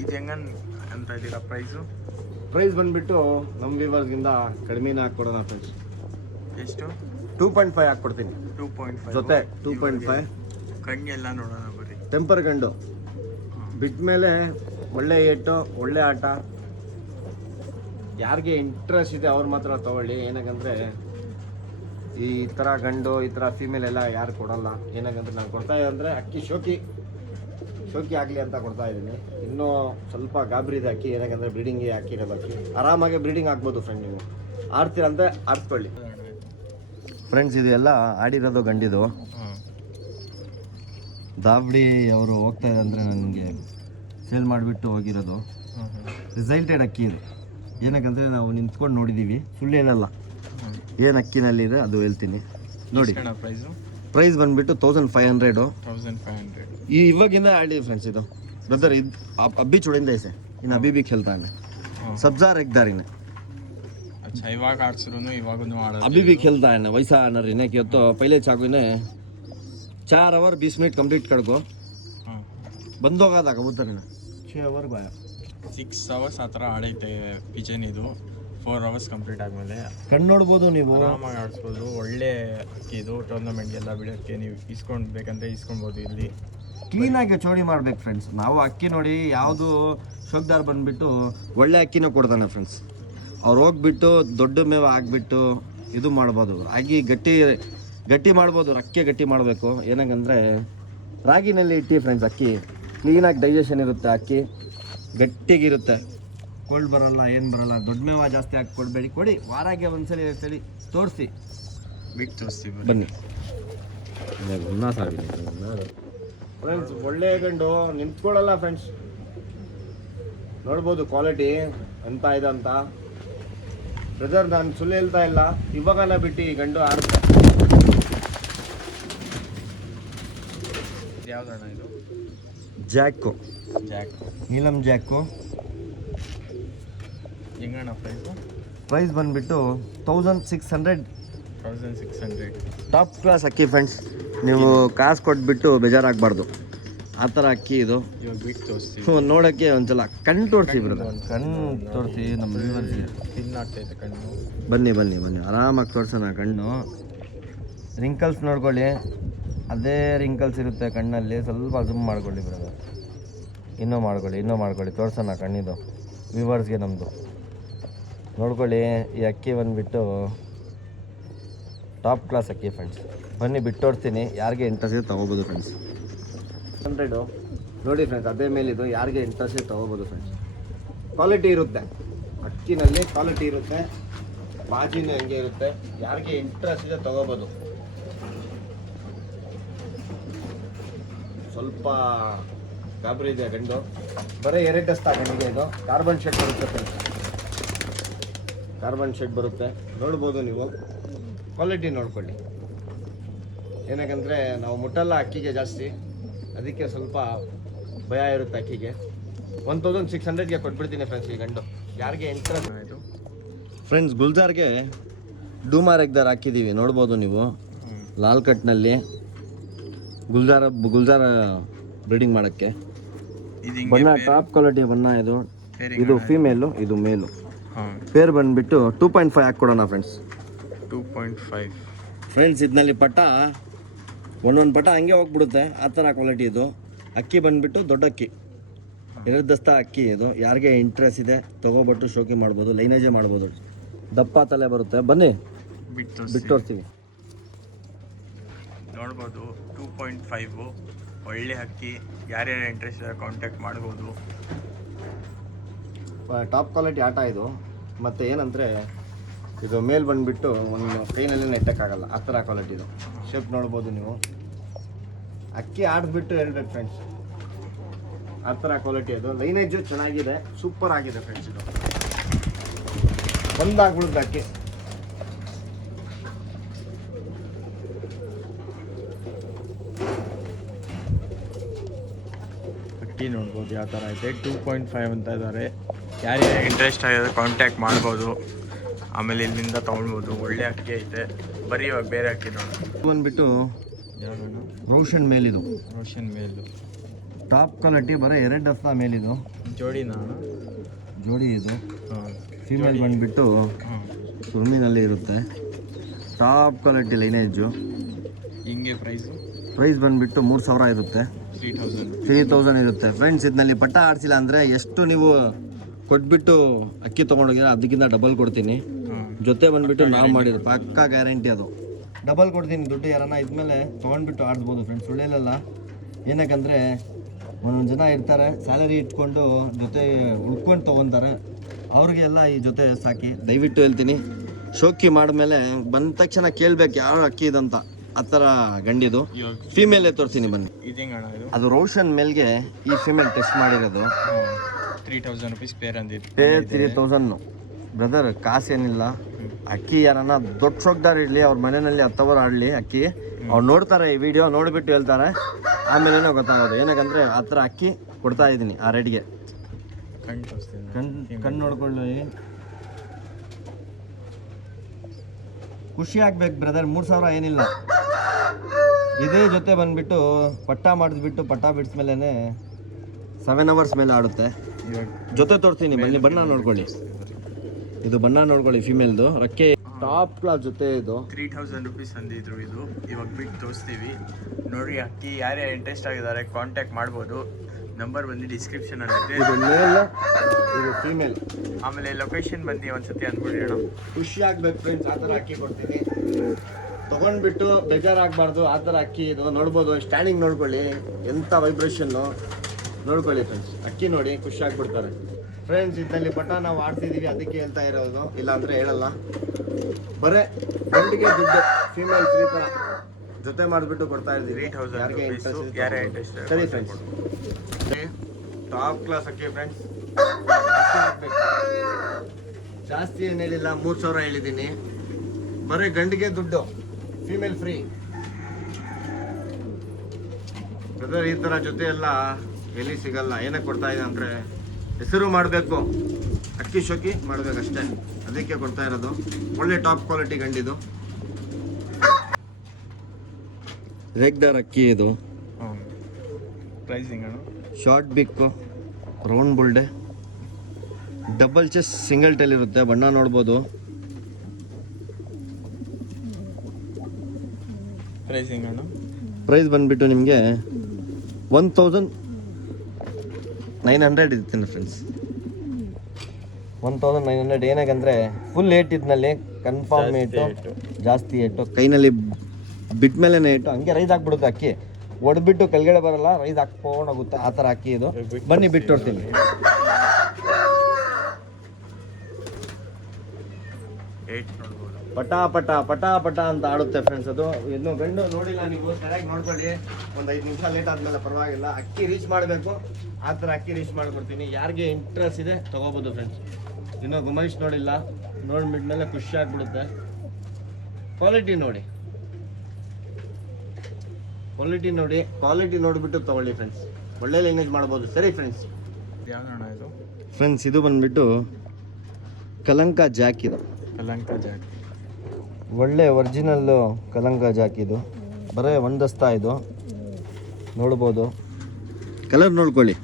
ಇದು ಹೆಂಗ ಅಂತ ಇದ್ದೀರಾ ಪ್ರೈಸು? ಪ್ರೈಸ್ ಬಂದುಬಿಟ್ಟು ನಮ್ಮ ವ್ಯೂವರ್ಸ್ಗಿಂತ ಕಡಿಮೆನೇ ಹಾಕ್ಕೊಡೋಣ ಫ್ರೆಂಡ್ಸ್. ಎಷ್ಟು? 2.5 ಹಾಕ್ಕೊಡ್ತೀನಿ 2.5 ಜೊತೆ. 2.5 ಕಣ್ಣೆಲ್ಲ ನೋಡೋಣ ಬರೀ. ಟೆಂಪರ್ ಗಂಡು ಬಿಟ್ಟ ಮೇಲೆ ಒಳ್ಳೆ ಏಟು, ಒಳ್ಳೆ ಆಟ. ಯಾರಿಗೆ ಇಂಟ್ರೆಸ್ಟ್ ಇದೆ ಅವ್ರು ಮಾತ್ರ ತೊಗೊಳ್ಳಿ. ಏನಕ್ಕಂದರೆ ಈ ಥರ ಗಂಡು, ಈ ಥರ ಫೀಮೇಲ್ ಎಲ್ಲ ಯಾರು ಕೊಡಲ್ಲ. ಏನಕ್ಕಂದ್ರೆ ನಾನು ಕೊಡ್ತಾ ಇದ್ದಂದರೆ ಅಕ್ಕಿ ಶೋಕಿ ಆಗಲಿ ಅಂತ ಕೊಡ್ತಾ ಇದ್ದೀನಿ. ಇನ್ನೂ ಸ್ವಲ್ಪ ಗಾಬರಿ ಇದೆ ಅಕ್ಕಿ, ಏನಕ್ಕಂದರೆ ಬ್ರೀಡಿಂಗ್ಗೆ ಹಾಕಿರೋದು ಅಕ್ಕಿ. ಆರಾಮಾಗಿ ಬ್ರೀಡಿಂಗ್ ಆಗ್ಬೋದು ಫ್ರೆಂಡ್. ನೀವು ಆಡ್ತೀರಂತೆ ಆಡಿಸ್ಕೊಳ್ಳಿ ಫ್ರೆಂಡ್ಸ್. ಇದು ಎಲ್ಲ ಆಡಿರೋದು ಗಂಡಿದು. ದಾಬಡಿ ಅವರು ಹೋಗ್ತಾ ಇದೆ ಅಂದರೆ ನನಗೆ ಸೇಲ್ ಮಾಡಿಬಿಟ್ಟು ಹೋಗಿರೋದು. ರಿಸಲ್ಟೆಡ್ ಅಕ್ಕಿ ಇದು. ಏನಕ್ಕಂದರೆ ನಾವು ನಿಂತ್ಕೊಂಡು ನೋಡಿದ್ದೀವಿ, ಸುಳ್ಳು ಹೇಳಲ್ಲ. ಏನು ಅಕ್ಕಿನಲ್ಲಿದೆ ಅದು ಹೇಳ್ತೀನಿ ನೋಡಿ. ಪ್ರೈಸ್ ಬಂದುಬಿಟ್ಟು 1500. ಇವಾಗಿಂದ ಆಡಿ ಫ್ರೆಂಡ್ಸ್ ಇದು ಬ್ರದರ್. ಇದು ಅಬ್ಬಿ ಚುಡಿಂದ ಐಸೆ ಇನ್ನು ಅಬ್ಬಿ भी खेलता है सब्जा रेखदार इन्हें अच्छा इवाग आर्ट्सरूनु इवागुनु आडोದು अभी भी खेलता है ना वैसा नर इन्हें कि तो पहले चाकू इन्हें 4 आवर 20 मिनट कंप्लीट कर गो बंद होगा था कबूतर इन्हें 6 आवर बाया 6 ಅವರ್ಸ್ ಆ ಥರ ಆಡೈತೆ ಪಿಜನ್ ಇದು. 4 ಅವರ್ಸ್ ಕಂಪ್ಲೀಟ್ ಆದಮೇಲೆ ಕಣ್ಣು ನೋಡ್ಬೋದು ನೀವು, ಆರಾಮಾಗಿ ಆಡಿಸ್ಬೋದು. ಒಳ್ಳೆ ಅಕ್ಕಿ ಇದು. ಟೂರ್ನಮೆಂಟ್ಗೆಲ್ಲ ಬಿಡೋಕ್ಕೆ ನೀವು ಇಸ್ಕೊಳ್ಬೇಕಂದ್ರೆ ಇಸ್ಕೊಳ್ಬೋದು. ಇಲ್ಲಿ ಕ್ಲೀನಾಗಿ ಚೋಡಿ ಮಾಡ್ಬೇಕು ಫ್ರೆಂಡ್ಸ್. ನಾವು ಅಕ್ಕಿ ನೋಡಿ ಯಾವುದು ಶೋಕ್ದಾರ್ ಬಂದುಬಿಟ್ಟು ಒಳ್ಳೆ ಅಕ್ಕಿನ ಕೊಡ್ತಾನೆ ಫ್ರೆಂಡ್ಸ್. ಅವ್ರು ಹೋಗ್ಬಿಟ್ಟು ದೊಡ್ಡ ಮೇವು ಹಾಕ್ಬಿಟ್ಟು ಇದು ಮಾಡ್ಬೋದು, ರಾಗಿ ಗಟ್ಟಿ ಮಾಡ್ಬೋದು. ಅಕ್ಕಿ ಗಟ್ಟಿ ಮಾಡಬೇಕು. ಏನಂದರೆ ರಾಗಿನಲ್ಲಿ ಇಟ್ಟು ಫ್ರೆಂಡ್ಸ್ ಅಕ್ಕಿ ಕ್ಲೀನಾಗಿ ಡೈಜೆಷನ್ ಇರುತ್ತೆ, ಅಕ್ಕಿ ಗಟ್ಟಿಗಿರುತ್ತೆ, ಕೋಲ್ಡ್ ಬರೋಲ್ಲ, ಏನು ಬರೋಲ್ಲ. ದೊಡ್ಡ ಮೇವ ಜಾಸ್ತಿ ಹಾಕಿ ಕೊಡಬೇಡಿ, ಕೊಡಿ. ವಾರಾಗೆ ಒಂದ್ಸಲಿ ಸರಿ ತೋರಿಸಿ ಬಿಟ್ಟು ತೋರಿಸ್ತೀವಿ ಬನ್ನಿ. ಫ್ರೆಂಡ್ಸ್ ಒಳ್ಳೆ ಗಂಡು ನಿಂತ್ಕೊಳ್ಳಲ್ಲ ಫ್ರೆಂಡ್ಸ್. ನೋಡ್ಬೋದು ಕ್ವಾಲಿಟಿ ಎಂತ ಇದೆ ಅಂತ. ಬ್ರದರ್ ನಾನು ಸುಳ್ಳು ಹೇಳ್ತಾ ಇಲ್ಲ, ಇವಾಗಲ್ಲ ಬಿಟ್ಟು ಈ ಗಂಡು ಆಡ್ತಾ. ಯಾವ್ದಣ್ಣ ಇದು? ಜಾಕು, ನೀಲಂ ಜಾಕು. ಹೆಂಗಣ್ಣ ಪ್ರೈಸು? ಪ್ರೈಸ್ ಬಂದುಬಿಟ್ಟು 1600. ಟಾಪ್ ಕ್ಲಾಸ್ ಅಕ್ಕಿ ಫ್ರೆಂಡ್ಸ್. ನೀವು ಕಾಸು ಕೊಟ್ಬಿಟ್ಟು ಬೇಜಾರಾಗಬಾರ್ದು, ಆ ಥರ ಅಕ್ಕಿ ಇದು. ಇವಾಗ ಬಿಟ್ಟು ತೋರಿಸ್ತೀವಿ ನೋಡೋಕ್ಕೆ ಒಂದ್ಸಲ ಕಣ್ಣು ತೋರಿಸಿ ಬ್ರದರ್, ಕಣ್ಣು ತೋರಿಸಿ ನಮ್ಮ ವ್ಯೂವರ್ಸ್ಗೆ. ತಿನ್ನಾಗ್ತೈತೆ ಕಣ್ಣು. ಬನ್ನಿ ಬನ್ನಿ ಬನ್ನಿ, ಆರಾಮಾಗಿ ತೋರಿಸೋಣ ಕಣ್ಣು. ರಿಂಕಲ್ಸ್ ನೋಡ್ಕೊಳ್ಳಿ, ಅದೇ ರಿಂಕಲ್ಸ್ ಇರುತ್ತೆ ಕಣ್ಣಲ್ಲಿ. ಸ್ವಲ್ಪ ಝೂಮ್ ಮಾಡ್ಕೊಳ್ಳಿ ಬ್ರದರ್, ಇನ್ನೂ ಮಾಡ್ಕೊಳ್ಳಿ ತೋರಿಸೋಣ ಕಣ್ಣಿದು ವ್ಯೂವರ್ಸ್ಗೆ ನಮ್ಮದು. ನೋಡ್ಕೊಳ್ಳಿ, ಈ ಅಕ್ಕಿ ಬಂದುಬಿಟ್ಟು ಟಾಪ್ ಕ್ಲಾಸ್ ಅಕ್ಕಿ ಫ್ರೆಂಡ್ಸ್. ಬನ್ನಿ ಬಿಟ್ಟು ತೋರಿಸ್ತೀನಿ, ಯಾರಿಗೆ ಇಂಟ್ರೆಸ್ಟ್ ಇದೆ ತೊಗೋಬೋದು ಫ್ರೆಂಡ್ಸ್. 100 ನೋಡಿ ಫ್ರೆಂಡ್ಸ್, ಅದೇ ಮೇಲಿದು. ಯಾರಿಗೆ ಇಂಟ್ರೆಸ್ಟ್ ಇದೆ ತೊಗೋಬೋದು ಫ್ರೆಂಡ್ಸ್. ಕ್ವಾಲಿಟಿ ಇರುತ್ತೆ ಅಕ್ಕಿನಲ್ಲಿ, ಕ್ವಾಲಿಟಿ ಇರುತ್ತೆ, ಬಾಜಿನೂ ಹಂಗೆ ಇರುತ್ತೆ. ಯಾರಿಗೆ ಇಂಟ್ರೆಸ್ಟ್ ಇದೆ ತೊಗೋಬೋದು. ಸ್ವಲ್ಪ ಗಾಬರಿ ಇದೆ ಗಂಡು, ಬರೀ 2 ದಸ್ತಾ ಗಂಡಿಗೆ. ಇದು ಕಾರ್ಬನ್ ಶೆಡ್ ಬರುತ್ತೆ ಫ್ರೆಂಡ್ಸ್, ಕಾರ್ಬನ್ ಶೆಡ್ ಬರುತ್ತೆ. ನೋಡ್ಬೋದು ನೀವು, ಕ್ವಾಲಿಟಿ ನೋಡ್ಕೊಳ್ಳಿ. ಏನಕ್ಕಂದರೆ ನಾವು ಮುಟ್ಟಲ್ಲ ಅಕ್ಕಿಗೆ ಜಾಸ್ತಿ, ಅದಕ್ಕೆ ಸ್ವಲ್ಪ ಭಯ ಇರುತ್ತೆ ಅಕ್ಕಿಗೆ. 1600ಗೆ ಕೊಟ್ಬಿಡ್ತೀನಿ ಫ್ರೆಂಡ್ಸ್ ಈ ಗಂಡು. ಯಾರಿಗೆ ಇಂಟ್ರೆಸ್ಟ್ ಆಯಿತು ಫ್ರೆಂಡ್ಸ್. ಗುಲ್ಜಾರ್ಗೆ ಡೂಮಾರ್ ಎಗ್ದಾರ್ ಹಾಕಿದ್ದೀವಿ, ನೋಡ್ಬೋದು ನೀವು. ಲಾಲ್ ಕಟ್ನಲ್ಲಿ ಗುಲ್ಜಾರ ಬ್ರೀಡಿಂಗ್ ಮಾಡೋಕ್ಕೆ. ಬಣ್ಣ ಟಾಪ್ ಕ್ವಾಲಿಟಿ ಬಣ್ಣ ಇದು. ಇದು ಫೀಮೇಲು, ಇದು ಮೇಲು. ಪೇರ್ ಬಂದುಬಿಟ್ಟು 2.5 ಹಾಕ್ಕೊಡೋಣ ಫ್ರೆಂಡ್ಸ್. 2.5 ಫ್ರೆಂಡ್ಸ್. ಇದರಲ್ಲಿ ಪಟ ಒಂದೊಂದು ಪಟ ಹಂಗೆ ಹೋಗ್ಬಿಡುತ್ತೆ, ಆ ಥರ ಕ್ವಾಲಿಟಿ ಇದು. ಅಕ್ಕಿ ಬಂದುಬಿಟ್ಟು ದೊಡ್ಡ ಅಕ್ಕಿ, 2 ದಸ್ತಾ ಅಕ್ಕಿ ಇದು. ಯಾರಿಗೆ ಇಂಟ್ರೆಸ್ಟ್ ಇದೆ ತೊಗೊಬಿಟ್ಟು ಶೋಕಿ ಮಾಡ್ಬೋದು, ಲೈನೇಜೇ ಮಾಡ್ಬೋದು. ದಪ್ಪ ತಲೆ ಬರುತ್ತೆ. ಬನ್ನಿ ಬಿಟ್ಟು ತೋರಿಸ್ತೀವಿ. ನೋಡ್ಬೋದು 2.5 ಒಳ್ಳೆ ಅಕ್ಕಿ. ಯಾರ್ಯಾರು ಇಂಟ್ರೆಸ್ಟ್ ಇದೆ ಕಾಂಟ್ಯಾಕ್ಟ್ ಮಾಡ್ಬೋದು. ಟಾಪ್ ಕ್ವಾಲಿಟಿ ಆಟ ಇದು. ಮತ್ತು ಏನಂದರೆ ಇದು ಮೇಲ್ ಬಂದುಬಿಟ್ಟು ಒಂದು ಕೈನಲ್ಲಿ ನೆಟ್ಟಕ್ಕಾಗಲ್ಲ, ಆ ಥರ ಕ್ವಾಲಿಟಿ ಇದು. ಶೇಪ್ ನೋಡ್ಬೋದು ನೀವು. ಅಕ್ಕಿ ಆಡಿಸ್ಬಿಟ್ಟು ಹೇಳ್ಬೇಕು ಫ್ರೆಂಡ್ಸ್, ಆ ಥರ ಕ್ವಾಲಿಟಿ ಅದು. ಲೈನೇಜು ಚೆನ್ನಾಗಿದೆ, ಸೂಪರ್ ಆಗಿದೆ ಫ್ರೆಂಡ್ಸ್. ಇದು ಬಂದಾಗ್ಬಿಡುತ್ತೆ ಅಕ್ಕಿ. ಅಕ್ಕಿ ನೋಡ್ಬೋದು ಯಾವ ಥರ ಐತೆ. 2.5 ಅಂತ ಇದ್ದಾರೆ. ಯಾರ್ಯಾರು ಇಂಟ್ರೆಸ್ಟ್ ಆಗಿದೆ ಕಾಂಟ್ಯಾಕ್ಟ್ ಮಾಡ್ಬೋದು. ಆಮೇಲೆ ಇಲ್ಲಿಂದ ತೊಗೊಳ್ಬೋದು. ಒಳ್ಳೆ ಅಕ್ಕಿ ಐತೆ. ಬರೀ ಇವಾಗ ಬೇರೆ ಅಕ್ಕಿ ನೋಡಿ. ಬಂದುಬಿಟ್ಟು ಯಾವ್ದು? ರೋಷನ್ ಮೇಲಿದು. ರೋಷನ್ ಮೇಲು ಟಾಪ್ ಕ್ವಾಲಿಟಿ, ಬರೀ 2 ದಸ್ತಾ ಮೇಲಿದು. ಜೋಡಿನ ಜೋಡಿ ಇದು. ಫೀಮೇಲ್ ಬಂದುಬಿಟ್ಟು ಸುರ್ಮಿನಲ್ಲಿ ಇರುತ್ತೆ. Top quality lineage. ಹಿಂಗೆ ಪ್ರೈಸ್ ಬಂದುಬಿಟ್ಟು 3000 ಇರುತ್ತೆ. 3000 ಇರುತ್ತೆ ಫ್ರೆಂಡ್ಸ್. ಇದರಲ್ಲಿ ಪಟ್ಟ ಆಡಿಸಿಲ್ಲ ಅಂದರೆ ಎಷ್ಟು ನೀವು ಕೊಟ್ಬಿಟ್ಟು ಅಕ್ಕಿ ತೊಗೊಂಡೋಗಿರೋ ಅದಕ್ಕಿಂತ ಡಬಲ್ ಕೊಡ್ತೀನಿ. ಜೊತೆ ಬಂದುಬಿಟ್ಟು ನಾವು ಮಾಡಿದ್ರು ಪಕ್ಕಾ ಗ್ಯಾರಂಟಿ, ಅದು ಡಬಲ್ ಕೊಡ್ತೀನಿ ದುಡ್ಡು. ಯಾರನ್ನ ಇದ್ಮೇಲೆ ತೊಗೊಂಡ್ಬಿಟ್ಟು ಆಡಿಸ್ಬೋದು ಫ್ರೆಂಡ್ಸ್, ಸುಳ್ಳೇಲಲ್ಲ. ಏನಕ್ಕಂದರೆ ಒಂದೊಂದು ಜನ ಇರ್ತಾರೆ ಸ್ಯಾಲರಿ ಇಟ್ಕೊಂಡು ಜೊತೆ ಉಳ್ಕೊಂಡು ತೊಗೊತಾರೆ, ಅವ್ರಿಗೆಲ್ಲ ಈ ಜೊತೆ ಸಾಕಿ. ದಯವಿಟ್ಟು ಹೇಳ್ತೀನಿ, ಶೋಕಿ ಮಾಡಿದ್ಮೇಲೆ ಬಂದ ತಕ್ಷಣ ಕೇಳಬೇಕು ಯಾವ ಅಕ್ಕಿ ಇದಂತ. ಆ ಥರ ಗಂಡಿದು. ಫೀಮೇಲೇ ತೋರಿಸ್ತೀನಿ ಬನ್ನಿ. ಅದು ರೋಷನ್ ಮೇಲ್ಗೆ ಈ ಫೀಮೇಲ್ ಟೆಸ್ಟ್ ಮಾಡಿರೋದು. 3000 rupees ಪೇರ್ ಅಂದಿದ್ದು. Pair 3000 brother. ಕಾಸೇನಿಲ್ಲ. ಅಕ್ಕಿ ಯಾರನ್ನ ದೊಡ್ಡ ಶೋಕ್ದಾರ್ ಇರಲಿ, ಅವ್ರ ಮನೆಯಲ್ಲಿ 10 ಅವರ್ ಆಡಲಿ ಅಕ್ಕಿ, ಅವ್ರು ನೋಡ್ತಾರೆ ಈ ವಿಡಿಯೋ, ನೋಡಿಬಿಟ್ಟು ಹೇಳ್ತಾರೆ, ಆಮೇಲೆ ಗೊತ್ತಾಗೋದು. ಏನಕ್ಕಂದ್ರೆ ಆ ಥರ ಅಕ್ಕಿ ಕೊಡ್ತಾ ಇದ್ದೀನಿ ಆ ರೇಟ್ಗೆ. ಕಣ್ಣು ನೋಡ್ಕೊಳ್ಳಿ, ಖುಷಿ ಆಗ್ಬೇಕು ಬ್ರದರ್. 3000 ಏನಿಲ್ಲ. ಇದೇ ಜೊತೆ ಬಂದ್ಬಿಟ್ಟು ಪಟ್ಟ ಮಾಡಿದ್ಬಿಟ್ಟು ಪಟ್ಟ ಬಿಡಿಸ್ಮೇಲೆ 7 ಅವರ್ಸ್ ಮೇಲೆ ಆಡುತ್ತೆ. ಜೊತೆ ತೋರಿಸ್ತೀನಿ ಬನ್ನಿ, ಬಣ್ಣ ನೋಡ್ಕೊಳ್ಳಿ. ಇದು ಬಣ್ಣ ನೋಡ್ಕೊಳ್ಳಿ, ಫಿಮೇಲ್ದು ರಕ್ಕೆ ಟಾಪ್ ಕ್ಲಾಸ್ ಜೊತೆ. ಇದು 3000 rupees ಅಂದಿದ್ರು. ಇದು ಇವಾಗ ಬಿಟ್ಟು ತೋರಿಸ್ತೀವಿ ನೋಡಿ. ಅಕ್ಕಿ ಯಾರೇ ಇಂಟ್ರೆಸ್ಟ್ ಆಗಿದ್ದಾರೆ ಕಾಂಟ್ಯಾಕ್ಟ್ ಮಾಡ್ಬೋದು. ನಂಬರ್ ಬಂದು ಡಿಸ್ಕ್ರಿಪ್ಷನ್ ಅಲ್ಲಿ ಇದೆ. ಇದು ಮೇಲ್, ಇದು ಫೀಮೇಲ್. ಆಮೇಲೆ ಲೊಕೇಶನ್ ಬಂದು ಒಂದ್ಸತಿ ಅಂದ್ಬಿಡಿ ಅಣ್ಣ. ಖುಷಿ ಆಗ್ಬೇಕು ಫ್ರೆಂಡ್ಸ್, ಆ ಥರ ಅಕ್ಕಿ ಕೊಡ್ತೀನಿ. ತೊಗೊಂಡ್ಬಿಟ್ಟು ಬೇಜಾರಾಗಬಾರ್ದು, ಆ ಥರ ಅಕ್ಕಿ ಇದು. ನೋಡ್ಬೋದು, ಸ್ಟ್ಯಾಂಡಿಂಗ್ ನೋಡ್ಕೊಳ್ಳಿ, ಎಂಥ ವೈಬ್ರೇಷನ್ನು ನೋಡ್ಕೊಳ್ಳಿ ಫ್ರೆಂಡ್ಸ್. ಅಕ್ಕಿ ನೋಡಿ ಖುಷಿ ಆಗ್ಬಿಡ್ತಾರೆ ಫ್ರೆಂಡ್ಸ್. ಇದರಲ್ಲಿ ಪಟ್ಟ ನಾವು ಆಡ್ತಿದ್ದೀವಿ, ಅದಕ್ಕೆ ಹೇಳ್ತಾ ಇರೋದು, ಇಲ್ಲ ಅಂದರೆ ಹೇಳಲ್ಲ. ಬರೇ ಗಂಡಿಗೆ ದುಡ್ಡು, ಫೀಮೇಲ್ ಫ್ರೀ ಥರ ಜೊತೆ ಮಾಡಿಬಿಟ್ಟು ಕೊಡ್ತಾ ಇದ್ದೀವಿ. ಯಾರಿಗೆ ಇಂಟ್ರೆಸ್ಟ್. ಸರಿ ಫ್ರೆಂಡ್ಸ್, ಟಾಪ್ ಕ್ಲಾಸ್ ಅಕ್ಕಿ ಫ್ರೆಂಡ್ಸ್. ಜಾಸ್ತಿ ಏನು ಹೇಳಿಲ್ಲ, 3000 ಹೇಳಿದ್ದೀನಿ. ಬರೀ ಗಂಡಿಗೆ ದುಡ್ಡು, ಫೀಮೇಲ್ ಫ್ರೀ ಬ್ರದರ್. ಈ ಥರ ಜೊತೆ ಎಲ್ಲ ಎಲ್ಲಿ ಸಿಗಲ್ಲ. ಏನಕ್ಕೆ ಕೊಡ್ತಾ ಇದೆ ಅಂದರೆ ಹೆಸರು ಮಾಡಬೇಕು, ಅಕ್ಕಿ ಶೋಕಿ ಮಾಡಬೇಕಷ್ಟೇ, ಅದಕ್ಕೆ ಕೊಡ್ತಾ ಇರೋದು. ಒಳ್ಳೆ ಟಾಪ್ ಕ್ವಾಲಿಟಿ ಗಂಡಿದು. ರೆಗ್ಡರ್ ಅಕ್ಕಿ ಇದು. ಪ್ರೈಸಿಂಗ್ ಅಣ್ಣ. ಶಾರ್ಟ್ ಬಿಕ್ಕು, ರೌಂಡ್ ಬುಲ್ಡೆ, ಡಬಲ್ ಚೆಸ್, ಸಿಂಗಲ್ ಟೈಲ್ ಇರುತ್ತೆ. ಬಣ್ಣ ನೋಡ್ಬೋದು. ಪ್ರೈಸಿಂಗ್ ಅಣ್ಣ. ಪ್ರೈಸ್ ಬಂದುಬಿಟ್ಟು ನಿಮಗೆ 1900 ಇರ್ತೀನಿ ಫ್ರೆಂಡ್ಸ್. 1900. ಏನಕ್ಕಂದರೆ ಫುಲ್ ಏಟ್ ಇದ್ನಲ್ಲಿ ಕನ್ಫರ್ಮ್ ಏಟು, ಜಾಸ್ತಿ ಏಟು, ಕೈನಲ್ಲಿ ಬಿಟ್ಟ ಮೇಲೆ ಏಟು, ಹಂಗೆ ರೈಸ್ ಹಾಕ್ಬಿಡುತ್ತೆ ಅಕ್ಕಿ. ಒಡ್ಬಿಟ್ಟು ಕೆಳಗಡೆ ಬರಲ್ಲ, ರೈಸ್ ಹಾಕ್ಕೊಂಡೋಗುತ್ತೆ, ಆ ಥರ ಅಕ್ಕಿ ಇದು. ಬನ್ನಿ ಬಿಟ್ಟು ಹೊಡ್ತೀನಿ. ಪಟ ಪಟ ಪಟ ಪಟ ಅಂತ ಆಡುತ್ತೆ ಫ್ರೆಂಡ್ಸ್. ಅದು ಇನ್ನೂ ಗಂಡು ನೋಡಿಲ್ಲ ನೀವು, ಸರಿಯಾಗಿ ನೋಡ್ಕೊಳ್ಳಿ. ಒಂದು 5 ನಿಮಿಷ ಲೇಟ್ ಆದಮೇಲೆ ಪರವಾಗಿಲ್ಲ. ಅಕ್ಕಿ ರೀಚ್ ಮಾಡಬೇಕು, ಆ ಥರ ಅಕ್ಕಿ ರೀಚ್ ಮಾಡ್ಕೊಡ್ತೀನಿ. ಯಾರಿಗೆ ಇಂಟ್ರೆಸ್ಟ್ ಇದೆ ತೊಗೋಬೋದು ಫ್ರೆಂಡ್ಸ್. ಇನ್ನೂ ಗುಮೈಶ್ ನೋಡಿಲ್ಲ, ನೋಡ್ಬಿಟ್ಮೇಲೆ ಖುಷಿ ಆಗ್ಬಿಡುತ್ತೆ. ಕ್ವಾಲಿಟಿ ನೋಡಿ, ಕ್ವಾಲಿಟಿ ನೋಡಿಬಿಟ್ಟು ತೊಗೊಳ್ಳಿ ಫ್ರೆಂಡ್ಸ್. ಒಳ್ಳೆ ಲೈನೇಜ್ ಮಾಡ್ಬೋದು. ಸರಿ ಫ್ರೆಂಡ್ಸ್, ಯಾವ್ದಣ್ಣ ಇದು? ಫ್ರೆಂಡ್ಸ್ ಇದು ಬಂದುಬಿಟ್ಟು ಕಲಂಕ ಜಾಕ್. ಇದು ಕಲಂಕ ಜಾಕ್, ಒಳ್ಳೆ ಒರಿಜಿನಲ್ಲು ಕಲಂಕ ಜಾಕ್. ಇದು ಬರೀ ಒಂದಸ್ತ. ಇದು ನೋಡ್ಬೋದು, ಕಲರ್ ನೋಡ್ಕೊಳ್ಳಿ,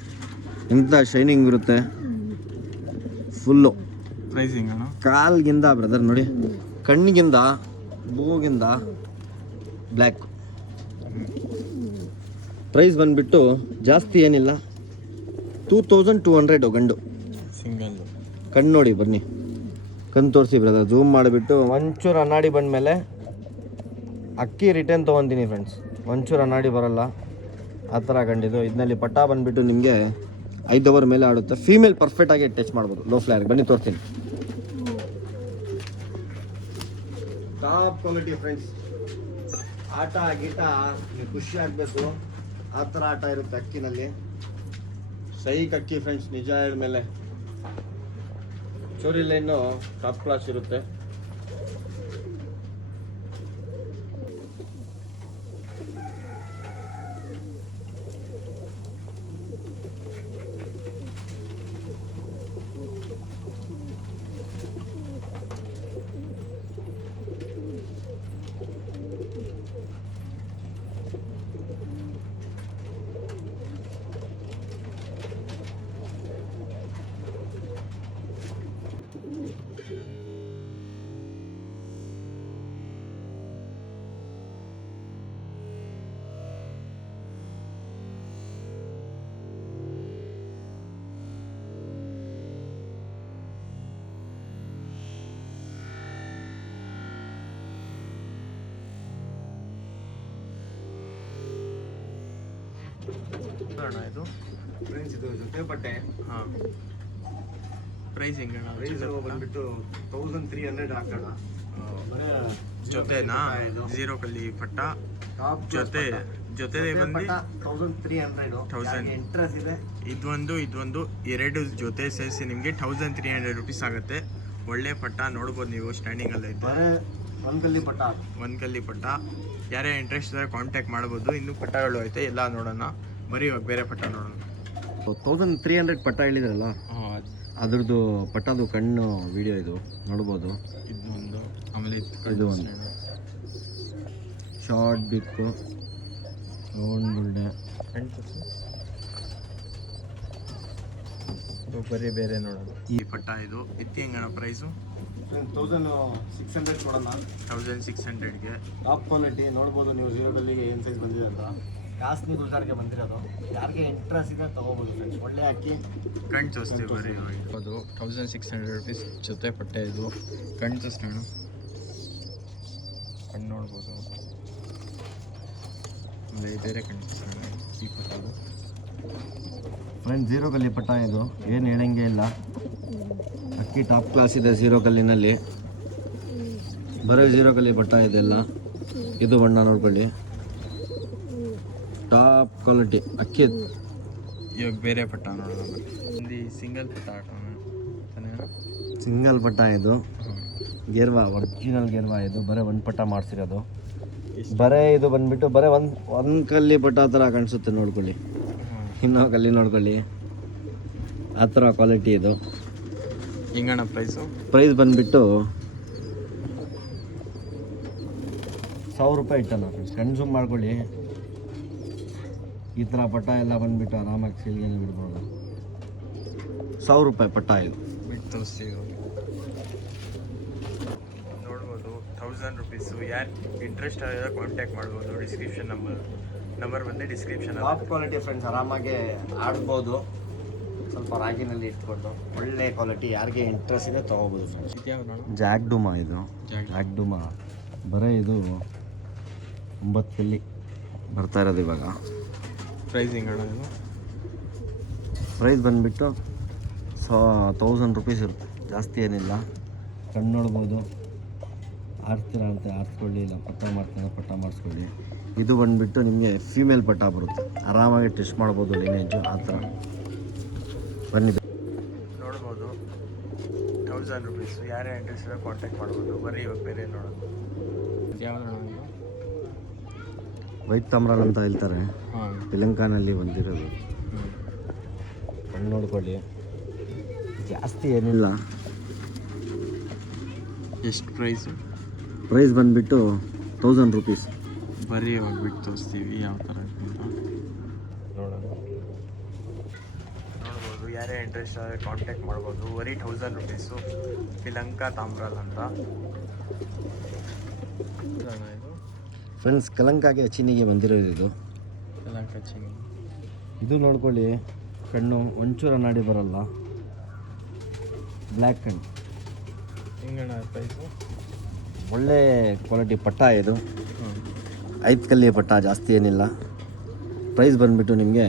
ಎಂಥ ಶೈನಿಂಗ್ ಇರುತ್ತೆ ಫುಲ್ಲು. ಪ್ರೈಸಿಂಗ್ ಅಣ್ಣ. ಕಾಲ್ಗಿಂದ ಬ್ರದರ್ ನೋಡಿ, ಕಣ್ಣಿಗಿಂದ ಮೂಗಿಂದ ಬ್ಲ್ಯಾಕ್. ಪ್ರೈಸ್ ಬಂದುಬಿಟ್ಟು ಜಾಸ್ತಿ ಏನಿಲ್ಲ, 2200 ಗಂಡು. ಸಿಂಗಲ್. ಕಣ್ಣು ನೋಡಿ, ಬನ್ನಿ ಕಣ್ಣು ತೋರಿಸಿ ಬ್ರದರ್. ಝೂಮ್ ಮಾಡಿಬಿಟ್ಟು ಒಂಚೂರು ಅನ್ನಾಡಿ ಬಂದಮೇಲೆ ಅಕ್ಕಿ ರಿಟರ್ನ್ ತೊಗೊತೀನಿ ಫ್ರೆಂಡ್ಸ್. ಒಂಚೂರು ಅನ್ನಾಡಿ ಬರೋಲ್ಲ, ಆ ಥರ ಗಂಡಿದು. ಇದರಲ್ಲಿ ಪಟ್ಟ ಬಂದುಬಿಟ್ಟು ನಿಮಗೆ 5 ಅವರ್ ಮೇಲೆ ಆಡುತ್ತೆ. ಫೀಮೇಲ್ ಪರ್ಫೆಕ್ಟಾಗಿ ಟಚ್ ಮಾಡ್ಬೋದು, ಲೋ ಫ್ಲೇರ್. ಬನ್ನಿ ತೋರಿಸ್ತೀನಿ. Top quality friends. ಆಟ ಗೀಟ ನೀವು ಖುಷಿ ಆಗಬೇಕು, ಆ ಥರ ಆಟ ಇರುತ್ತೆ ಅಕ್ಕಿನಲ್ಲಿ. ಸೈಕ್ ಅಕ್ಕಿ ಫ್ರೆಂಡ್ಸ್, ನಿಜ ಹೇಳಿದ್ಮೇಲೆ. ಚೋರಿ ಲೈನು ಟಾಪ್ ಕ್ಲಾಸ್ ಇರುತ್ತೆ. ಅಣ್ಣ ಇದು ಫ್ರೆಂಡ್ಸ್ ಇದು ಜೊತೆ ಬಟ್ಟೆ. ಹಾಂ, ಪ್ರೈಸಿಂಗ್ ಅಣ್ಣ. ಪ್ರೈಸ್ ಬಂದ್ಬಿಟ್ಟು 1300 ಹಾಕೋಣ. ಜೊತೆನಾ? 0 ಕಲ್ಲಿ ಪಟ್ಟ ಟಾಪ್ ಜೊತೆ ಜೊತೆ ಬಂದು 1300 ಇಂಟ್ರೆಸ್ಟ್ ಇದೆ. ಇದೊಂದು ಎರಡು ಜೊತೆ ಸೇರಿಸಿ ನಿಮಗೆ 1300 ರುಪೀಸ್ ಆಗುತ್ತೆ. ಒಳ್ಳೆ ಪಟ್ಟ ನೋಡ್ಬೋದು ನೀವು, ಸ್ಟ್ಯಾಂಡಿಂಗ್ ಅಲ್ಲ ಐತೆ. ಒಂದ್ ಕಲ್ಲಿ ಪಟ್ಟ. ಯಾರೇ ಇಂಟ್ರೆಸ್ಟ್ ಇದ್ದಾರೆ ಕಾಂಟ್ಯಾಕ್ಟ್ ಮಾಡ್ಬೋದು. ಇನ್ನೂ ಪಟ್ಟಗಳು ಐತೆ, ಎಲ್ಲ ನೋಡೋಣ. ಬರೀ ಇವಾಗ ಬೇರೆ ಪಟ್ಟ ನೋಡೋಣ. 1300 ಪಟ್ಟ ಹೇಳಿದ್ರಲ್ಲ, ಅದ್ರದ್ದು ಪಟ್ಟದು ಕಣ್ಣು ವಿಡಿಯೋ ಇದು ನೋಡ್ಬೋದು. ಇದೊಂದು, ಆಮೇಲೆ ಇದು ಒಂದು ಶಾರ್ಟ್ ಬಿಕ್ಕು, ರೌಂಡ್ ಬುಲ್ಡೆ, ಬರೀ ಬೇರೆ ನೋಡೋಣ. ಈ ಪಟ್ಟ ಇದು ಎತ್ತಿ ಹೆಂಗಣ ಪ್ರೈಸು? 1600 ಕೊಡೋಣ. 1600ಗೆ ಟಾಪ್ ಕ್ವಾಲಿಟಿ ನೋಡ್ಬೋದು ನೀವು. 0 ಕಲ್ಲಿಗೆ ಏನು ಸೈಜ್ ಬಂದಿದೆ ಅಂತ. ಕಾಸ್ಟ್ಲಿ ಗುಲ್ಜಾರ್ಗೆ ಬಂದಿರೋದು. ಯಾರಿಗೆ ಇಂಟ್ರೆಸ್ಟ್ ಇದೆ ತೊಗೋಬೋದು ಫ್ರೆಂಡ್ಸ್. ಒಳ್ಳೆ ಅಕ್ಕಿ, ಕಣ್ ತೋರಿಸ್ತೀವಿ ಬರೀ. ಅದು 1600 ರುಪೀಸ್ ಜೊತೆ ಪಟ್ಟೆ. ಇದು ಕಣ್ ತೋರಿಸ್ತಾಣ, ಕಣ್ಣು ನೋಡ್ಬೋದು. ಆಮೇಲೆ ಬೇರೆ ಕಣ್ ತೋರಿಸ್ತಾಣ. ಈ ಪಟ್ಟದು ಫ್ರೆಂಡ್ಸ್ 0 ಕಲ್ಲಿ ಪಟ್ಟ ಇದು, ಏನು ಹೇಳಂಗೆ ಇಲ್ಲ. ಅಕ್ಕಿ ಟಾಪ್ ಕ್ಲಾಸ್ ಇದೆ 0 ಕಲ್ಲಿನಲ್ಲಿ. ಬರೀ 0 ಕಲ್ಲಿ ಪಟ್ಟ ಇದೆಲ್ಲ. ಇದು ಬಣ್ಣ ನೋಡ್ಕೊಳ್ಳಿ, ಟಾಪ್ ಕ್ವಾಲಿಟಿ ಅಕ್ಕಿ. ಇವಾಗ ಬೇರೆ ಪಟ್ಟ ನೋಡೋಣ. ಒಂದು ಸಿಂಗಲ್ ಪಟ್ಟ ಹಾಕೋಣ. ಸಿಂಗಲ್ ಪಟ್ಟ ಇದು, ಗೇರ್ವಾ, ಒರಿಜಿನಲ್ ಗೇರ್ವಾ ಇದು. ಬರೀ ಒಂದು ಪಟ್ಟ ಮಾಡಿಸಿರೋದು. ಬರೇ ಇದು ಬಂದ್ಬಿಟ್ಟು ಬರೀ ಒಂದು ಕಲ್ಲಿ ಪಟ್ಟ ಆ ಥರ ಕಾಣಿಸುತ್ತೆ ನೋಡ್ಕೊಳ್ಳಿ. ಇನ್ನೊಂದು ಕಲ್ಲಿ ನೋಡ್ಕೊಳ್ಳಿ, ಆ ಥರ ಕ್ವಾಲಿಟಿ ಇದು. ಹಿಂಗಣ ಪ್ರೈಸ್ ಬಂದ್ಬಿಟ್ಟು 1000 ರೂಪಾಯಿ ಇಟ್ಟಲ್ಲ ಫ್ರೆಂಡ್ಸ್. ಕನ್ಸ್ಯೂಮ್ ಮಾಡ್ಕೊಳ್ಳಿ. ಈ ಥರ ಪಟ್ಟ ಎಲ್ಲ ಬಂದ್ಬಿಟ್ಟು ಆರಾಮಾಗಿ ಸೇಲ್ಗೆಲ್ಲ ಬಿಡ್ಬೋದು. 1000 ರೂಪಾಯಿ ಪಟ್ಟ ಇದು. ಬಿಟ್ಟು ತೋರಿಸ್ತೀವಿ ನೋಡ್ಬೋದು. 1000 ರುಪೀಸು. ಯಾರು ಇಂಟ್ರೆಸ್ಟ್ ಆಗಿರೋ ಕಾಂಟ್ಯಾಕ್ಟ್ ಮಾಡ್ಬೋದು. ನಂಬರ್ ಬಂದು ಡಿಸ್ಕ್ರಿಪ್ಷನ್. ಟಾಪ್ ಕ್ವಾಲಿಟಿ ಫ್ರೆಂಡ್ಸ್, ಆರಾಮಾಗಿ ಆಡ್ಬೋದು. ಸ್ವಲ್ಪ ರಾಗಿನಲ್ಲಿ ಇಟ್ಕೊಂಡು ಒಳ್ಳೆ ಕ್ವಾಲಿಟಿ. ಯಾರಿಗೆ ಇಂಟ್ರೆಸ್ಟ್ ಇದೆ ತೊಗೋಬೋದು ಫ್ರೆಂಡ್ಸ್. ಜಾಗ್ಡುಮಾ ಇದು. ಜಾಗ್ಡುಮಾ ಬರೀ ಇದು 9 ಕಲ್ಲಿ ಬರ್ತಾ ಇರೋದು ಇವಾಗ. ಪ್ರೈಸ್ ಹೆಂಗಣ ಇದು? ಪ್ರೈಸ್ ಬಂದುಬಿಟ್ಟು 1000 ರುಪೀಸ್ ಇರುತ್ತೆ, ಜಾಸ್ತಿ ಏನಿಲ್ಲ. ಕಣ್ಣು ನೋಡ್ಬೋದು. ಆರಿಸ್ತೀರ ಅಂತ ಆರಿಸ್ಕೊಳ್ಳಿ, ಇಲ್ಲ ಪಟ್ಟ ಮಾಡ್ತೀರ ಪಟ್ಟ ಮಾಡಿಸ್ಕೊಳ್ಳಿ. ಇದು ಬಂದುಬಿಟ್ಟು ನಿಮಗೆ ಫೀಮೇಲ್ ಪಟ್ಟ ಬರುತ್ತೆ. ಆರಾಮಾಗಿ ಟೆಸ್ಟ್ ಮಾಡ್ಬೋದು ಲೀನೇಜು ಆ ಥರ. ಬನ್ನಿ ನೋಡ್ಬೋದು. 1000 ರುಪೀಸು. ಯಾರೇ ಇಂಟ್ರೆಸ್ಟ್ ಇದೆ ಕಾಂಟ್ಯಾಕ್ಟ್ ಮಾಡ್ಬೋದು. ಬರೀ ಇವಾಗ ಬೇರೆ ನೋಡೋದು. ಯಾವ್ದು ನೋಡೋದು? ವೈಟ್ ತಮ್ರಾನ್ ಅಂತ ಹೇಳ್ತಾರೆ, ತೆಲಂಗಾಣಲ್ಲಿ ಬಂದಿರೋದು. ಕಣ್ಣು ನೋಡ್ಕೊಳ್ಳಿ, ಜಾಸ್ತಿ ಏನಿಲ್ಲ. ಎಷ್ಟು ಪ್ರೈಸು? ಪ್ರೈಸ್ ಬಂದುಬಿಟ್ಟು 1000 ರುಪೀಸ್. ಬರೀ ಇವಾಗ ಬಿಟ್ಟು ತೋರಿಸ್ತೀವಿ ಯಾವ ಥರ ಅಂತ ನೋಡೋದು. ನೋಡ್ಬೋದು. ಯಾರೇ ಇಂಟ್ರೆಸ್ಟ್ ಆದರೆ ಕಾಂಟ್ಯಾಕ್ಟ್ ಮಾಡ್ಬೋದು. ಬರೀ 1000 ರುಪೀಸು. ಶ್ರೀಲಂಕಾ ತಾಮ್ರಾಲ್ ಅಂತ. ಇದು ಫ್ರೆಂಡ್ಸ್ ಕಲಂಕಾಗೆ ಚೀನಿಗೆ ಬಂದಿರೋದು ಇದು. ಶ್ರೀಲಂಕಾ ಚೀನಿ ಇದು ನೋಡ್ಕೊಳ್ಳಿ. ಕಣ್ಣು ಒಂಚೂರ ನಾಡಿ ಬರಲ್ಲ, ಬ್ಲ್ಯಾಕ್ ಕಣ್ಣು. ಹಿಂಗಣ ಪ್ರೈಸು? ಒಳ್ಳೆ ಕ್ವಾಲಿಟಿ ಪಟ್ಟ ಇದು. 5 ಕಲ್ಲಿಯ ಪಟ್ಟ, ಜಾಸ್ತಿ ಏನಿಲ್ಲ. ಪ್ರೈಸ್ ಬಂದುಬಿಟ್ಟು ನಿಮಗೆ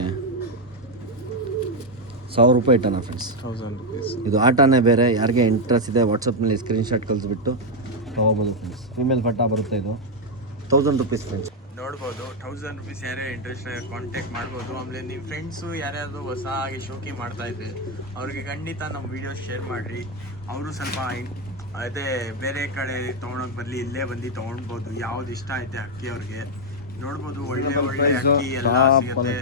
1000 ರೂಪಾಯಿ ಇಟ್ಟಣ ಫ್ರೆಂಡ್ಸ್. 1000 ರುಪೀಸ್. ಇದು ಆಟನೇ ಬೇರೆ. ಯಾರಿಗೆ ಇಂಟ್ರೆಸ್ಟ್ ಇದೆ ವಾಟ್ಸಪ್ನಲ್ಲಿ ಸ್ಕ್ರೀನ್ಶಾಟ್ ಕಳಿಸ್ಬಿಟ್ಟು ತೊಗೋಬೋದು ಫ್ರೆಂಡ್ಸ್. ಫೀಮೇಲ್ ಪಟ್ಟ ಬರುತ್ತೆ ಇದು. 1000 ರುಪೀಸ್ ಫ್ರೆಂಡ್ಸ್. ನೋಡ್ಬೋದು. 1000 ರುಪೀಸ್. ಯಾರೇ ಇಂಟ್ರೆಸ್ಟ್ ಕಾಂಟ್ಯಾಕ್ಟ್ ಮಾಡ್ಬೋದು. ಆಮೇಲೆ ನಿಮ್ಮ ಫ್ರೆಂಡ್ಸು ಯಾರ್ಯಾರು ಹೊಸ ಆಗಿ ಶೋಕಿ ಮಾಡ್ತಾಯಿದ್ರೆ ಅವ್ರಿಗೆ ಖಂಡಿತ ನಮ್ಮ ವೀಡಿಯೋ ಶೇರ್ ಮಾಡಿರಿ. ಅವರು ಸ್ವಲ್ಪ ಅದೇ ಬೇರೆ ಕಡೆ ತೊಗೊಳಕ್ಕೆ ಬರಲಿ, ಇಲ್ಲೇ ಬಂದು ತೊಗೊಳ್ಬೋದು. ಯಾವ್ದು ಇಷ್ಟ ಐತೆ ಅಕ್ಕಿ ಅವ್ರಿಗೆ ನೋಡ್ಬೋದು. ಒಳ್ಳೆ ಅಕ್ಕಿ ಎಲ್ಲ ಸಿಗುತ್ತೆ.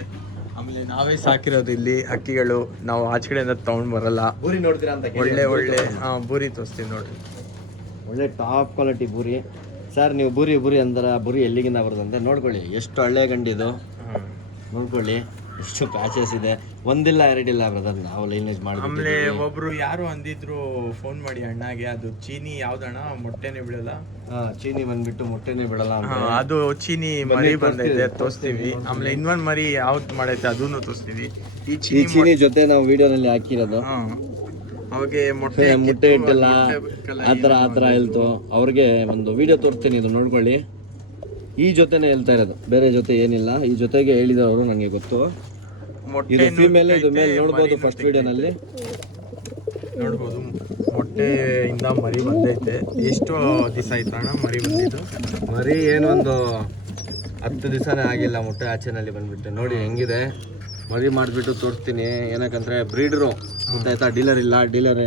ಆಮೇಲೆ ನಾವೇ ಸಾಕಿರೋದು ಇಲ್ಲಿ ಅಕ್ಕಿಗಳು. ನಾವು ಆಚೆ ಕಡೆಯಿಂದ ತೊಗೊಂಡು ಬರಲ್ಲ. ಬೂರಿ ನೋಡ್ತೀರಾ ಅಂತ ಒಳ್ಳೆ ಬೂರಿ ತೋರಿಸ್ತೀವಿ ನೋಡ್ರಿ. ಒಳ್ಳೆ ಟಾಪ್ ಕ್ವಾಲಿಟಿ ಬೂರಿ. ಸರ್ ನೀವು ಬೂರಿ ಅಂದ್ರೆ ಬೂರಿ ಎಲ್ಲಿಗಿಂದ ಬರೋದಂತೆ ನೋಡ್ಕೊಳ್ಳಿ. ಎಷ್ಟು ಹಳ್ಳೆ ಗಂಡಿದು ನೋಡ್ಕೊಳ್ಳಿ. ಎಷ್ಟು ಪ್ಯಾಚಸ್ ಇದೆ. ಒಂದಿಲ್ಲ ಎರಡಿಲ್ಲ ಬ್ರದರ್, ನಾವು ಲೈನೇಜ್ ಮಾಡಿ. ಆಮೇಲೆ ಒಬ್ರು ಯಾರು ಅಂದಿದ್ರು ಫೋನ್ ಮಾಡಿ ಅಣ್ಣಾಗೆ, ಅದು ಚೀನಿ ಯಾವ್ದಣ್ಣ ಮೊಟ್ಟೆನೇ ಬಿಡಲ್ಲ. ಚೀನಿ ಬಂದ್ಬಿಟ್ಟು ಮೊಟ್ಟೆನೇ ಬಿಡಲ್ಲ ಅಂತ. ಅದು ಚೀನಿ ಮರಿ ಬಂದೈತೆ, ತೋರಿಸ್ತೀವಿ. ಆಮೇಲೆ ಇನ್ನೊಂದು ಮರಿ ಯಾವ್ದು ಮಾಡೈತೆ ಅದನ್ನು ತೋರಿಸ್ತೀವಿ. ಈ ಚೀನಿ ಜೊತೆ ನಾವು ವಿಡಿಯೋನಲ್ಲಿ ಹಾಕಿರೋದು. ಅವಾಗೆ ಮೊಟ್ಟೆ ಇಟ್ಟಿಲ್ಲ ಆ ಥರ ಹೇಳ್ತು. ಅವ್ರಿಗೆ ಒಂದು ವಿಡಿಯೋ ತೋರಿಸ್ತೀನಿ, ಇದು ನೋಡ್ಕೊಳ್ಳಿ. ಈ ಜೊತೆನೇ ಹೇಳ್ತಾ ಇರೋದು, ಬೇರೆ ಜೊತೆ ಏನಿಲ್ಲ. ಈ ಜೊತೆಗೆ ಹೇಳಿದವರು ನನಗೆ ಗೊತ್ತು. ಇದು ಫೀಮೇಲ್, ಇದು ಮೇಲ್ ನೋಡ್ಬೋದು ಫಸ್ಟ್ ವಿಡಿಯೋನಲ್ಲಿ. ನೋಡ್ಬೋದು ಮೊಟ್ಟೆಯಿಂದ ಮರಿ ಬಂದೈತೆ. ಎಷ್ಟು ದಿವಸ ಆಯ್ತಣ್ಣ ಮರಿ ಬಂದಿದ್ದು? ಮರಿ ಏನು ಒಂದು 10 ದಿವಸನೇ ಆಗಿಲ್ಲ ಮೊಟ್ಟೆ ಆಚೆನಲ್ಲಿ ಬಂದ್ಬಿಟ್ಟು ನೋಡಿ ಹೆಂಗಿದೆ. ಮರಿ ಮಾಡಿಬಿಟ್ಟು ತೋರಿಸ್ತೀನಿ. ಏನಕ್ಕಂದ್ರೆ ಬ್ರೀಡರು ಗೊತ್ತಾಯ್ತಾ, ಡೀಲರ್ ಇಲ್ಲ. ಡೀಲರ್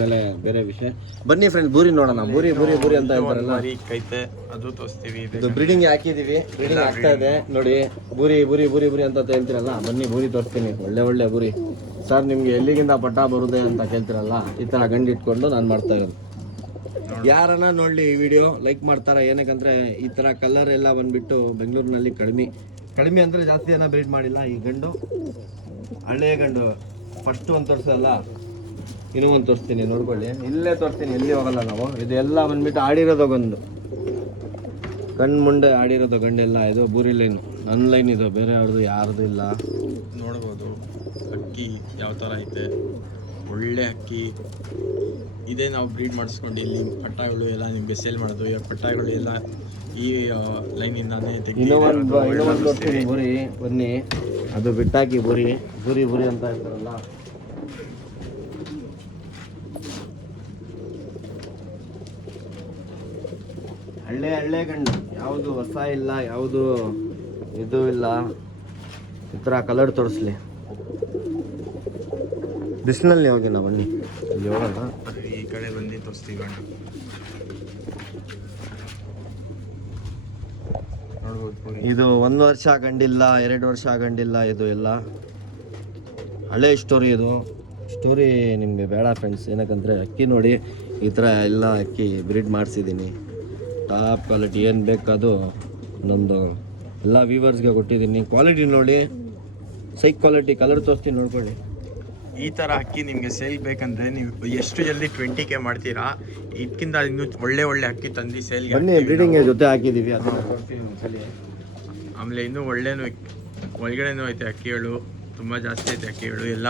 ಮೇಲೆ ಬೇರೆ ವಿಷಯ. ಬನ್ನಿ ಫ್ರೆಂಡ್ಸ್, ಬೂರಿ ನೋಡೋಣ. ಬೂರಿ ಬೂರಿ ಬೂರಿ ಅಂತ ಹೇಳ್ತಾರಲ್ಲ, ಕೈತೆ ಅದು ತೋರಿಸ್ತೀವಿ. ಇದು ಬ್ರೀಡಿಂಗ್ ಹಾಕಿದೀವಿ, ಬ್ರೀಡಿಂಗ್ ಆಗ್ತಾ ಇದೆ ನೋಡಿ. ಬೂರಿ ಬೂರಿ ಬೂರಿ ಬೂರಿ ಅಂತ ಹೇಳ್ತಿರಲ್ಲ, ಬನ್ನಿ ಬೂರಿ ತೋರಿಸ್ತೀನಿ. ಒಳ್ಳೆ ಒಳ್ಳೆ ಬೂರಿ. ಸರ್ ನಿಮ್ಗೆ ಎಲ್ಲಿಗಿಂದ ಪಟ್ಟ ಬರುದೆ ಅಂತ ಕೇಳ್ತಿರಲ್ಲ, ಈ ಥರ ಗಂಡು ಇಟ್ಕೊಂಡು ನಾನು ಮಾಡ್ತಾ ಇರೋದು. ಯಾರನ್ನ ನೋಡಲಿ ಈ ವಿಡಿಯೋ ಲೈಕ್ ಮಾಡ್ತಾರ. ಏನಕ್ಕಂದ್ರೆ ಈ ಥರ ಕಲರ್ ಎಲ್ಲ ಬಂದ್ಬಿಟ್ಟು ಬೆಂಗಳೂರಿನಲ್ಲಿ ಕಡಿಮೆ ಅಂದರೆ ಜಾಸ್ತಿ ಜನ ಬ್ರೀಡ್ ಮಾಡಿಲ್ಲ. ಈ ಗಂಡು ಹಳೆಯ ಗಂಡು ಫಸ್ಟ್ ಒಂದು ತೋರಿಸಲ್ಲ, ಇನ್ನೂ ಒಂದು ತೋರಿಸ್ತೀನಿ ನೋಡ್ಕೊಳ್ಳಿ. ಇಲ್ಲೇ ತೋರಿಸ್ತೀನಿ, ಎಲ್ಲಿ ಹೋಗಲ್ಲ ನಾವು. ಇದು ಎಲ್ಲ ಬಂದ್ಬಿಟ್ಟು ಆಡಿರೋದು ಗಂಡು, ಕಣ್ಣು ಮುಂದೆ ಆಡಿರೋದು ಗಂಡೆಲ್ಲ. ಇದು ಬೂರಿ ಲೈನು, ನನ್ನ ಲೈನ್ ಇದು, ಬೇರೆ ಅವ್ರದ್ದು ಯಾರ್ದು ಇಲ್ಲ. ನೋಡ್ಬೋದು ಅಕ್ಕಿ ಯಾವ ಥರ ಐತೆ, ಒಳ್ಳೆ ಅಕ್ಕಿ. ಇದೇ ನಾವು ಬ್ರೀಡ್ ಮಾಡಿಸ್ಕೊಂಡು ಇಲ್ಲಿ ಪಟ್ಟಗಳು ಎಲ್ಲ ನಿಮಗೆ ಸೇಲ್ ಮಾಡೋದು. ಇವಾಗ ಪಟ್ಟಗಳು ಎಲ್ಲ ಈ ಲೈನಿಂದಾನೇ ಇನ್ನೂ ಒಂದು ತೋರಿಸ್ತೀನಿ ಬೂರಿ, ಬನ್ನಿ. ಅದು ಬಿಟ್ಟಾಕಿ ಬೂರಿ ಬೂರಿ ಬೂರಿ ಅಂತ ಹೇಳ್ತಾರಲ್ಲ, ಹಳ್ಳೆ ಗಂಡು. ಯಾವುದು ಹೊಸ ಇಲ್ಲ, ಯಾವುದು ಇದು ಇಲ್ಲ. ಈ ಥರ ಕಲರ್ ತೋರಿಸ್ಲಿ. ಬಿಸಿನಲ್ಲಿ ಹೋಗಿಲ್ಲ, ಬನ್ನಿ ಇಲ್ಲಿ ಹೋಗೋಣ. ಈ ಕಡೆ ಬಂದು ತೋರಿಸ್ತೀವಿ ಗಂಡು. ನೋಡ್ಬೋದು ಇದು 1 ವರ್ಷ ಗಂಡಿಲ್ಲ, 2 ವರ್ಷ ಗಂಡಿಲ್ಲ. ಇದು ಎಲ್ಲ ಹಳೆ ಸ್ಟೋರಿ. ಇದು ಸ್ಟೋರಿ ನಿಮಗೆ ಬೇಡ ಫ್ರೆಂಡ್ಸ್. ಏನಕ್ಕಂದರೆ ಅಕ್ಕಿ ನೋಡಿ, ಈ ಥರ ಎಲ್ಲ ಅಕ್ಕಿ ಬ್ರೀಡ್ ಮಾಡಿಸಿದ್ದೀನಿ. ಟಾಪ್ ಕ್ವಾಲಿಟಿ ಏನು ಬೇಕಾದು ನಮ್ಮದು ಎಲ್ಲ ವ್ಯೂವರ್ಸ್ಗೆ ಕೊಟ್ಟಿದ್ದೀನಿ. ಕ್ವಾಲಿಟಿ ನೋಡಿ, ಸೈಕ್ ಕ್ವಾಲಿಟಿ. ಕಲರ್ ತೋರಿಸ್ತೀನಿ ನೋಡ್ಕೊಳ್ಳಿ. ಈ ಥರ ಅಕ್ಕಿ ನಿಮಗೆ ಸೇಲ್ ಬೇಕಂದ್ರೆ ನೀವು ಎಷ್ಟು ಜಲ್ದಿ 20K ಮಾಡ್ತೀರಾ. ಇದಕ್ಕಿಂತ ಇನ್ನೂ ಒಳ್ಳೆ ಒಳ್ಳೆ ಅಕ್ಕಿ ತಂದು ಸೇಲ್ಗೆ ಬನ್ನಿ, ಬ್ರೀಡಿಂಗ್ ಜೊತೆ ಹಾಕಿದ್ದೀವಿ, ಅದನ್ನು ತೋರಿಸ್ತೀನಿ ಒಂದ್ಸಲಿ. ಆಮೇಲೆ ಇನ್ನೂ ಒಳ್ಳೆನೂ ಒಳಗಡೆನೂ ಐತೆ ಅಕ್ಕಿಗಳು, ತುಂಬ ಜಾಸ್ತಿ ಐತೆ ಅಕ್ಕಿಗಳು. ಎಲ್ಲ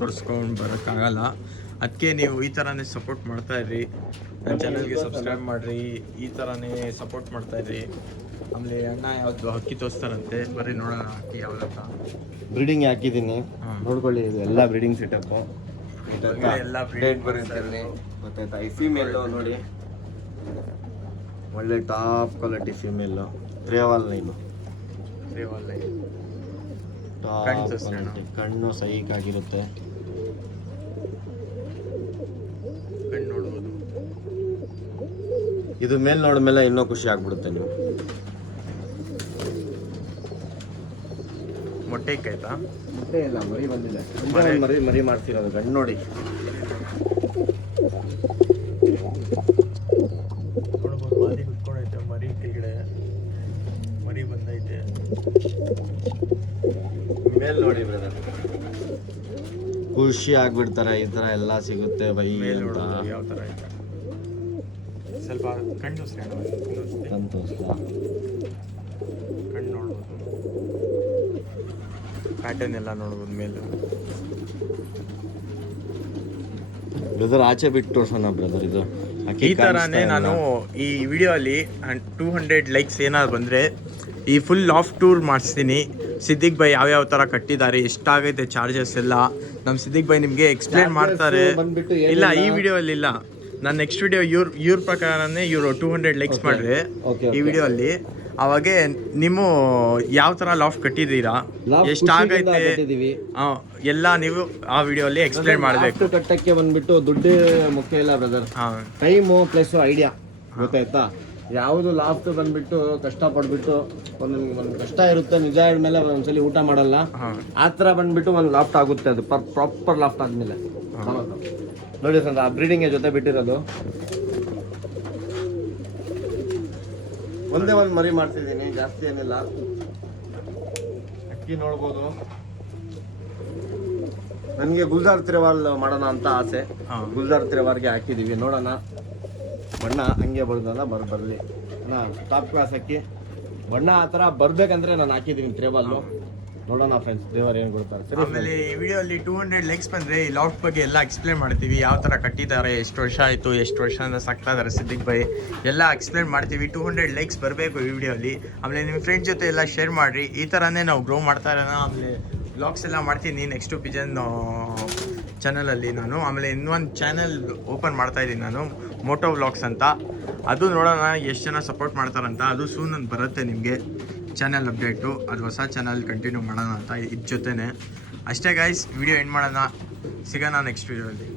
ತೋರಿಸ್ಕೊಂಡು ಬರೋಕ್ಕಾಗಲ್ಲ. ಅದಕ್ಕೆ ನೀವು ಈ ಥರನೇ ಸಪೋರ್ಟ್ ಮಾಡ್ತಾಯಿರ್ರಿ. ನನ್ನ ಚಾನಲ್ಗೆ ಸಬ್ಸ್ಕ್ರೈಬ್ ಮಾಡಿರಿ, ಈ ಥರನೇ ಸಪೋರ್ಟ್ ಮಾಡ್ತಾಯಿರ್ರಿ. ಆಮೇಲೆ ಅಣ್ಣ ಯಾವುದು ಅಕ್ಕಿ ತೋರಿಸ್ತಾರಂತೆ, ಬರೀ ನೋಡೋಣ ಅಕ್ಕಿ ಯಾವ್ದಂತ. ಬ್ರೀಡಿಂಗ್ ಹಾಕಿದ್ದೀನಿ ನೋಡ್ಕೊಳ್ಳಿ. ಇದು ಎಲ್ಲ ಬ್ರೀಡಿಂಗ್ ಸೆಟಪ್ಪು. ಎಲ್ಲ ಗೊತ್ತಾಯ್ತಾ. ಈ ಫೀಮೇಲು ನೋಡಿ, ಒಳ್ಳೆ ಟಾಪ್ ಕ್ವಾಲಿಟಿ ಫೀಮೇಲು. ರೇವಾಲ್ ಲೈನು, ಟಾಪ್ ಕ್ವಾಲಿಟಿ. ಕಣ್ಣು ಸೈಕ್ ಆಗಿರುತ್ತೆ. ನೋಡ್ಬೋದು. ಇದು ಮೇಲೆ ನೋಡಿದ್ಮೇಲೆ ಇನ್ನೂ ಖುಷಿ ಆಗ್ಬಿಡುತ್ತೆ. ನೀವು ಮೊಟ್ಟೆ ಇಕ್ಕಾಯ್ತಾ? ಮೊಟ್ಟೆ ಇಲ್ಲ, ಮರಿ ಬಂದಿದೆ. ಮರಿ ಮಾಡ್ತಿರೋದು ಗಂಡು ನೋಡಿ. ನೋಡ್ಬೋದು, ಮಾರಿ ಕುತ್ಕೊಂಡೈತೆ. ಮರಿ ಕೆಳಗಡೆ ಮರಿ ಬಂದೈತೆ. ಮೇಲೆ ನೋಡಿ ಬ್ರದರ್, ಖುಷಿ ಆಗ್ಬಿಡ್ತಾರೆ. ಈ ಥರ ಎಲ್ಲ ಸಿಗುತ್ತೆ ಬೈ ಅಂತ. ಯಾವ ಥರ ಐತೆ ಸ್ವಲ್ಪ ಕಣ್ಣು ಸಂತೋಷ. ಕಣ್ಣು ನೋಡ್ಬೋದು, ಪ್ಯಾಟರ್ನ್ ಎಲ್ಲ ನೋಡ್ಬೋದು ಮೇಲೆ. ಬ್ರದರ್ ಆಚೆ ಬಿಟ್ಟು ತೋರ್ಸೋಣ ಬ್ರದರ್. ಇದು ಈ ಥರನೇ ನಾನು ಈ ವಿಡಿಯೋ ಅಲ್ಲಿ 200 ಲೈಕ್ಸ್ ಏನಾದ್ರು ಬಂದರೆ ಈ ಫುಲ್ ಲಾಫ್ಟ್ ಟೂರ್ ಮಾಡಿಸ್ತೀನಿ. ಸಿದ್ದಿಕ್ ಬೈ ಯಾವ್ಯಾವ ಥರ ಕಟ್ಟಿದ್ದಾರೆ, ಎಷ್ಟಾಗೈತೆ ಚಾರ್ಜಸ್ ಎಲ್ಲ ನಮ್ಮ ಸಿದ್ದಿಕ್ ಬೈ ನಿಮಗೆ ಎಕ್ಸ್ಪ್ಲೇನ್ ಮಾಡ್ತಾರೆ. ಇಲ್ಲ, ಈ ವಿಡಿಯೋ ಅಲ್ಲಿ ಇಲ್ಲ. ನಾನು ನೆಕ್ಸ್ಟ್ ವಿಡಿಯೋ ಇವ್ರ ಪ್ರಕಾರನೇ ಇವರು 200 ಲೈಕ್ಸ್ ಮಾಡಿದ್ರೆ ಈ ವಿಡಿಯೋ ಅಲ್ಲಿ, ಅವಾಗೆ ನೀವು ಯಾವ ಥರ ಲಾಫ್ಟ್ ಕಟ್ಟಿದ್ದೀರಾ, ಎಷ್ಟಾಗೈತೆ ಎಲ್ಲ ನೀವು ಆ ವಿಡಿಯೋ ಅಲ್ಲಿ ಎಕ್ಸ್ಪ್ಲೇನ್ ಮಾಡಬೇಕು. ಕಟ್ಟಕ್ಕೆ ಬಂದ್ಬಿಟ್ಟು ದುಡ್ಡು ಮುಖ್ಯ ಇಲ್ಲ ಬ್ರದರ್, ಟೈಮು ಪ್ಲಸ್ ಐಡಿಯಾ. ಗೊತ್ತಾಯ್ತಾ. ಯಾವುದು ಲಾಫ್ಟ್ ಬಂದ್ಬಿಟ್ಟು ಕಷ್ಟಪಡ್ಬಿಟ್ಟು ಒಂದು ಕಷ್ಟ ಇರುತ್ತೆ, ನಿಜ ಆದ್ಮೇಲೆ ಒಂದ್ಸಲಿ ಊಟ ಮಾಡಲ್ಲ. ಆ ಥರ ಬಂದ್ಬಿಟ್ಟು ಒಂದು ಲಾಫ್ಟ್ ಆಗುತ್ತೆ. ಅದು ಪ್ರಾಪರ್ ಲಾಫ್ಟ್ ಆದ್ಮೇಲೆ ನೋಡಿ ಸರ್. ಆ ಬ್ರೀಡಿಂಗ್ ಜೊತೆ ಬಿಟ್ಟಿರೋದು ಒಂದೇ ಒಂದು ಮರಿ ಮಾಡ್ತಿದ್ದೀನಿ, ಜಾಸ್ತಿ ಏನಿಲ್ಲ. ಅಕ್ಕಿ ನೋಡ್ಬೋದು. ನನಗೆ ಗುಲ್ಜಾರ್ ತಿರುವಾಲ್ ಮಾಡೋಣ ಅಂತ ಆಸೆ. ಗುಲ್ಜಾರ್ ತಿರುವಾಲ್ಗೆ ಹಾಕಿದ್ದೀವಿ, ನೋಡೋಣ. ಬಣ್ಣ ಹಂಗೆ ಬರ್ದಲ್ಲ, ಬರಲಿ ಅಣ್ಣ. ಟಾಪ್ ಕ್ಲಾಸ್ ಅಕ್ಕಿ ಬಣ್ಣ ಆ ಥರ ಬರ್ಬೇಕಂದ್ರೆ ನಾನು ಹಾಕಿದ್ದೀನಿ ತಿರುವಾಲು. ನೋಡೋಣ ಫ್ರೆಂಡ್ಸ್, ದೇವರು ಏನು ಕೊಡ್ತಾರೆ. ಆಮೇಲೆ ಈ ವಿಡಿಯೋ ಅಲ್ಲಿ 200 ಲೈಕ್ಸ್ ಬಂದರೆ ಈ ಲಾಫ್ಟ್ ಬಗ್ಗೆ ಎಲ್ಲ ಎಕ್ಸ್ಪ್ಲೇನ್ ಮಾಡ್ತೀವಿ. ಯಾವ ಥರ ಕಟ್ಟಿದ್ದಾರೆ, ಎಷ್ಟು ವರ್ಷ ಆಯಿತು, ಎಷ್ಟು ವರ್ಷದಿಂದ ಸಾಕ್ತಾ ಇದ್ದಾರೆ ಸಿದ್ದಿಕ್ ಬೈ, ಎಲ್ಲ ಎಕ್ಸ್ಪ್ಲೇನ್ ಮಾಡ್ತೀವಿ. 200 ಲೈಕ್ಸ್ ಬರಬೇಕು ಈ ವಿಡಿಯೋಲಿ. ಆಮೇಲೆ ನಿಮ್ಮ ಫ್ರೆಂಡ್ಸ್ ಜೊತೆ ಎಲ್ಲ ಶೇರ್ ಮಾಡಿರಿ. ಈ ಥರನೇ ನಾವು ಗ್ರೋ ಮಾಡ್ತಾ ಇರೋಣ. ಆಮೇಲೆ ವ್ಲಾಗ್ಸ್ ಎಲ್ಲ ಮಾಡ್ತೀನಿ ನೆಕ್ಸ್ಟು ಪಿಜನ್ ಚಾನಲಲ್ಲಿ ನಾನು. ಆಮೇಲೆ ಇನ್ನೊಂದು ಚಾನಲ್ ಓಪನ್ ಮಾಡ್ತಾ ಇದ್ದೀನಿ ನಾನು, ಮೋಟೋ ವ್ಲಾಗ್ಸ್ ಅಂತ. ಅದು ನೋಡೋಣ ಎಷ್ಟು ಜನ ಸಪೋರ್ಟ್ ಮಾಡ್ತಾರಂತ. ಅದು ಸೂನ್ ಬರುತ್ತೆ ನಿಮಗೆ. ಚಾನಲ್ ಅಪ್ಡೇಟು, ಅದು ಹೊಸ ಚಾನಲ್ ಕಂಟಿನ್ಯೂ ಮಾಡೋಣ ಅಂತ ಇದ್ರ ಜೊತೆನೆ ಅಷ್ಟೇ ಗೈಸ್. ವಿಡಿಯೋ ಎಂಡ್ ಮಾಡೋಣ, ಸಿಗೋಣ ನೆಕ್ಸ್ಟ್ ವಿಡಿಯೋದಲ್ಲಿ.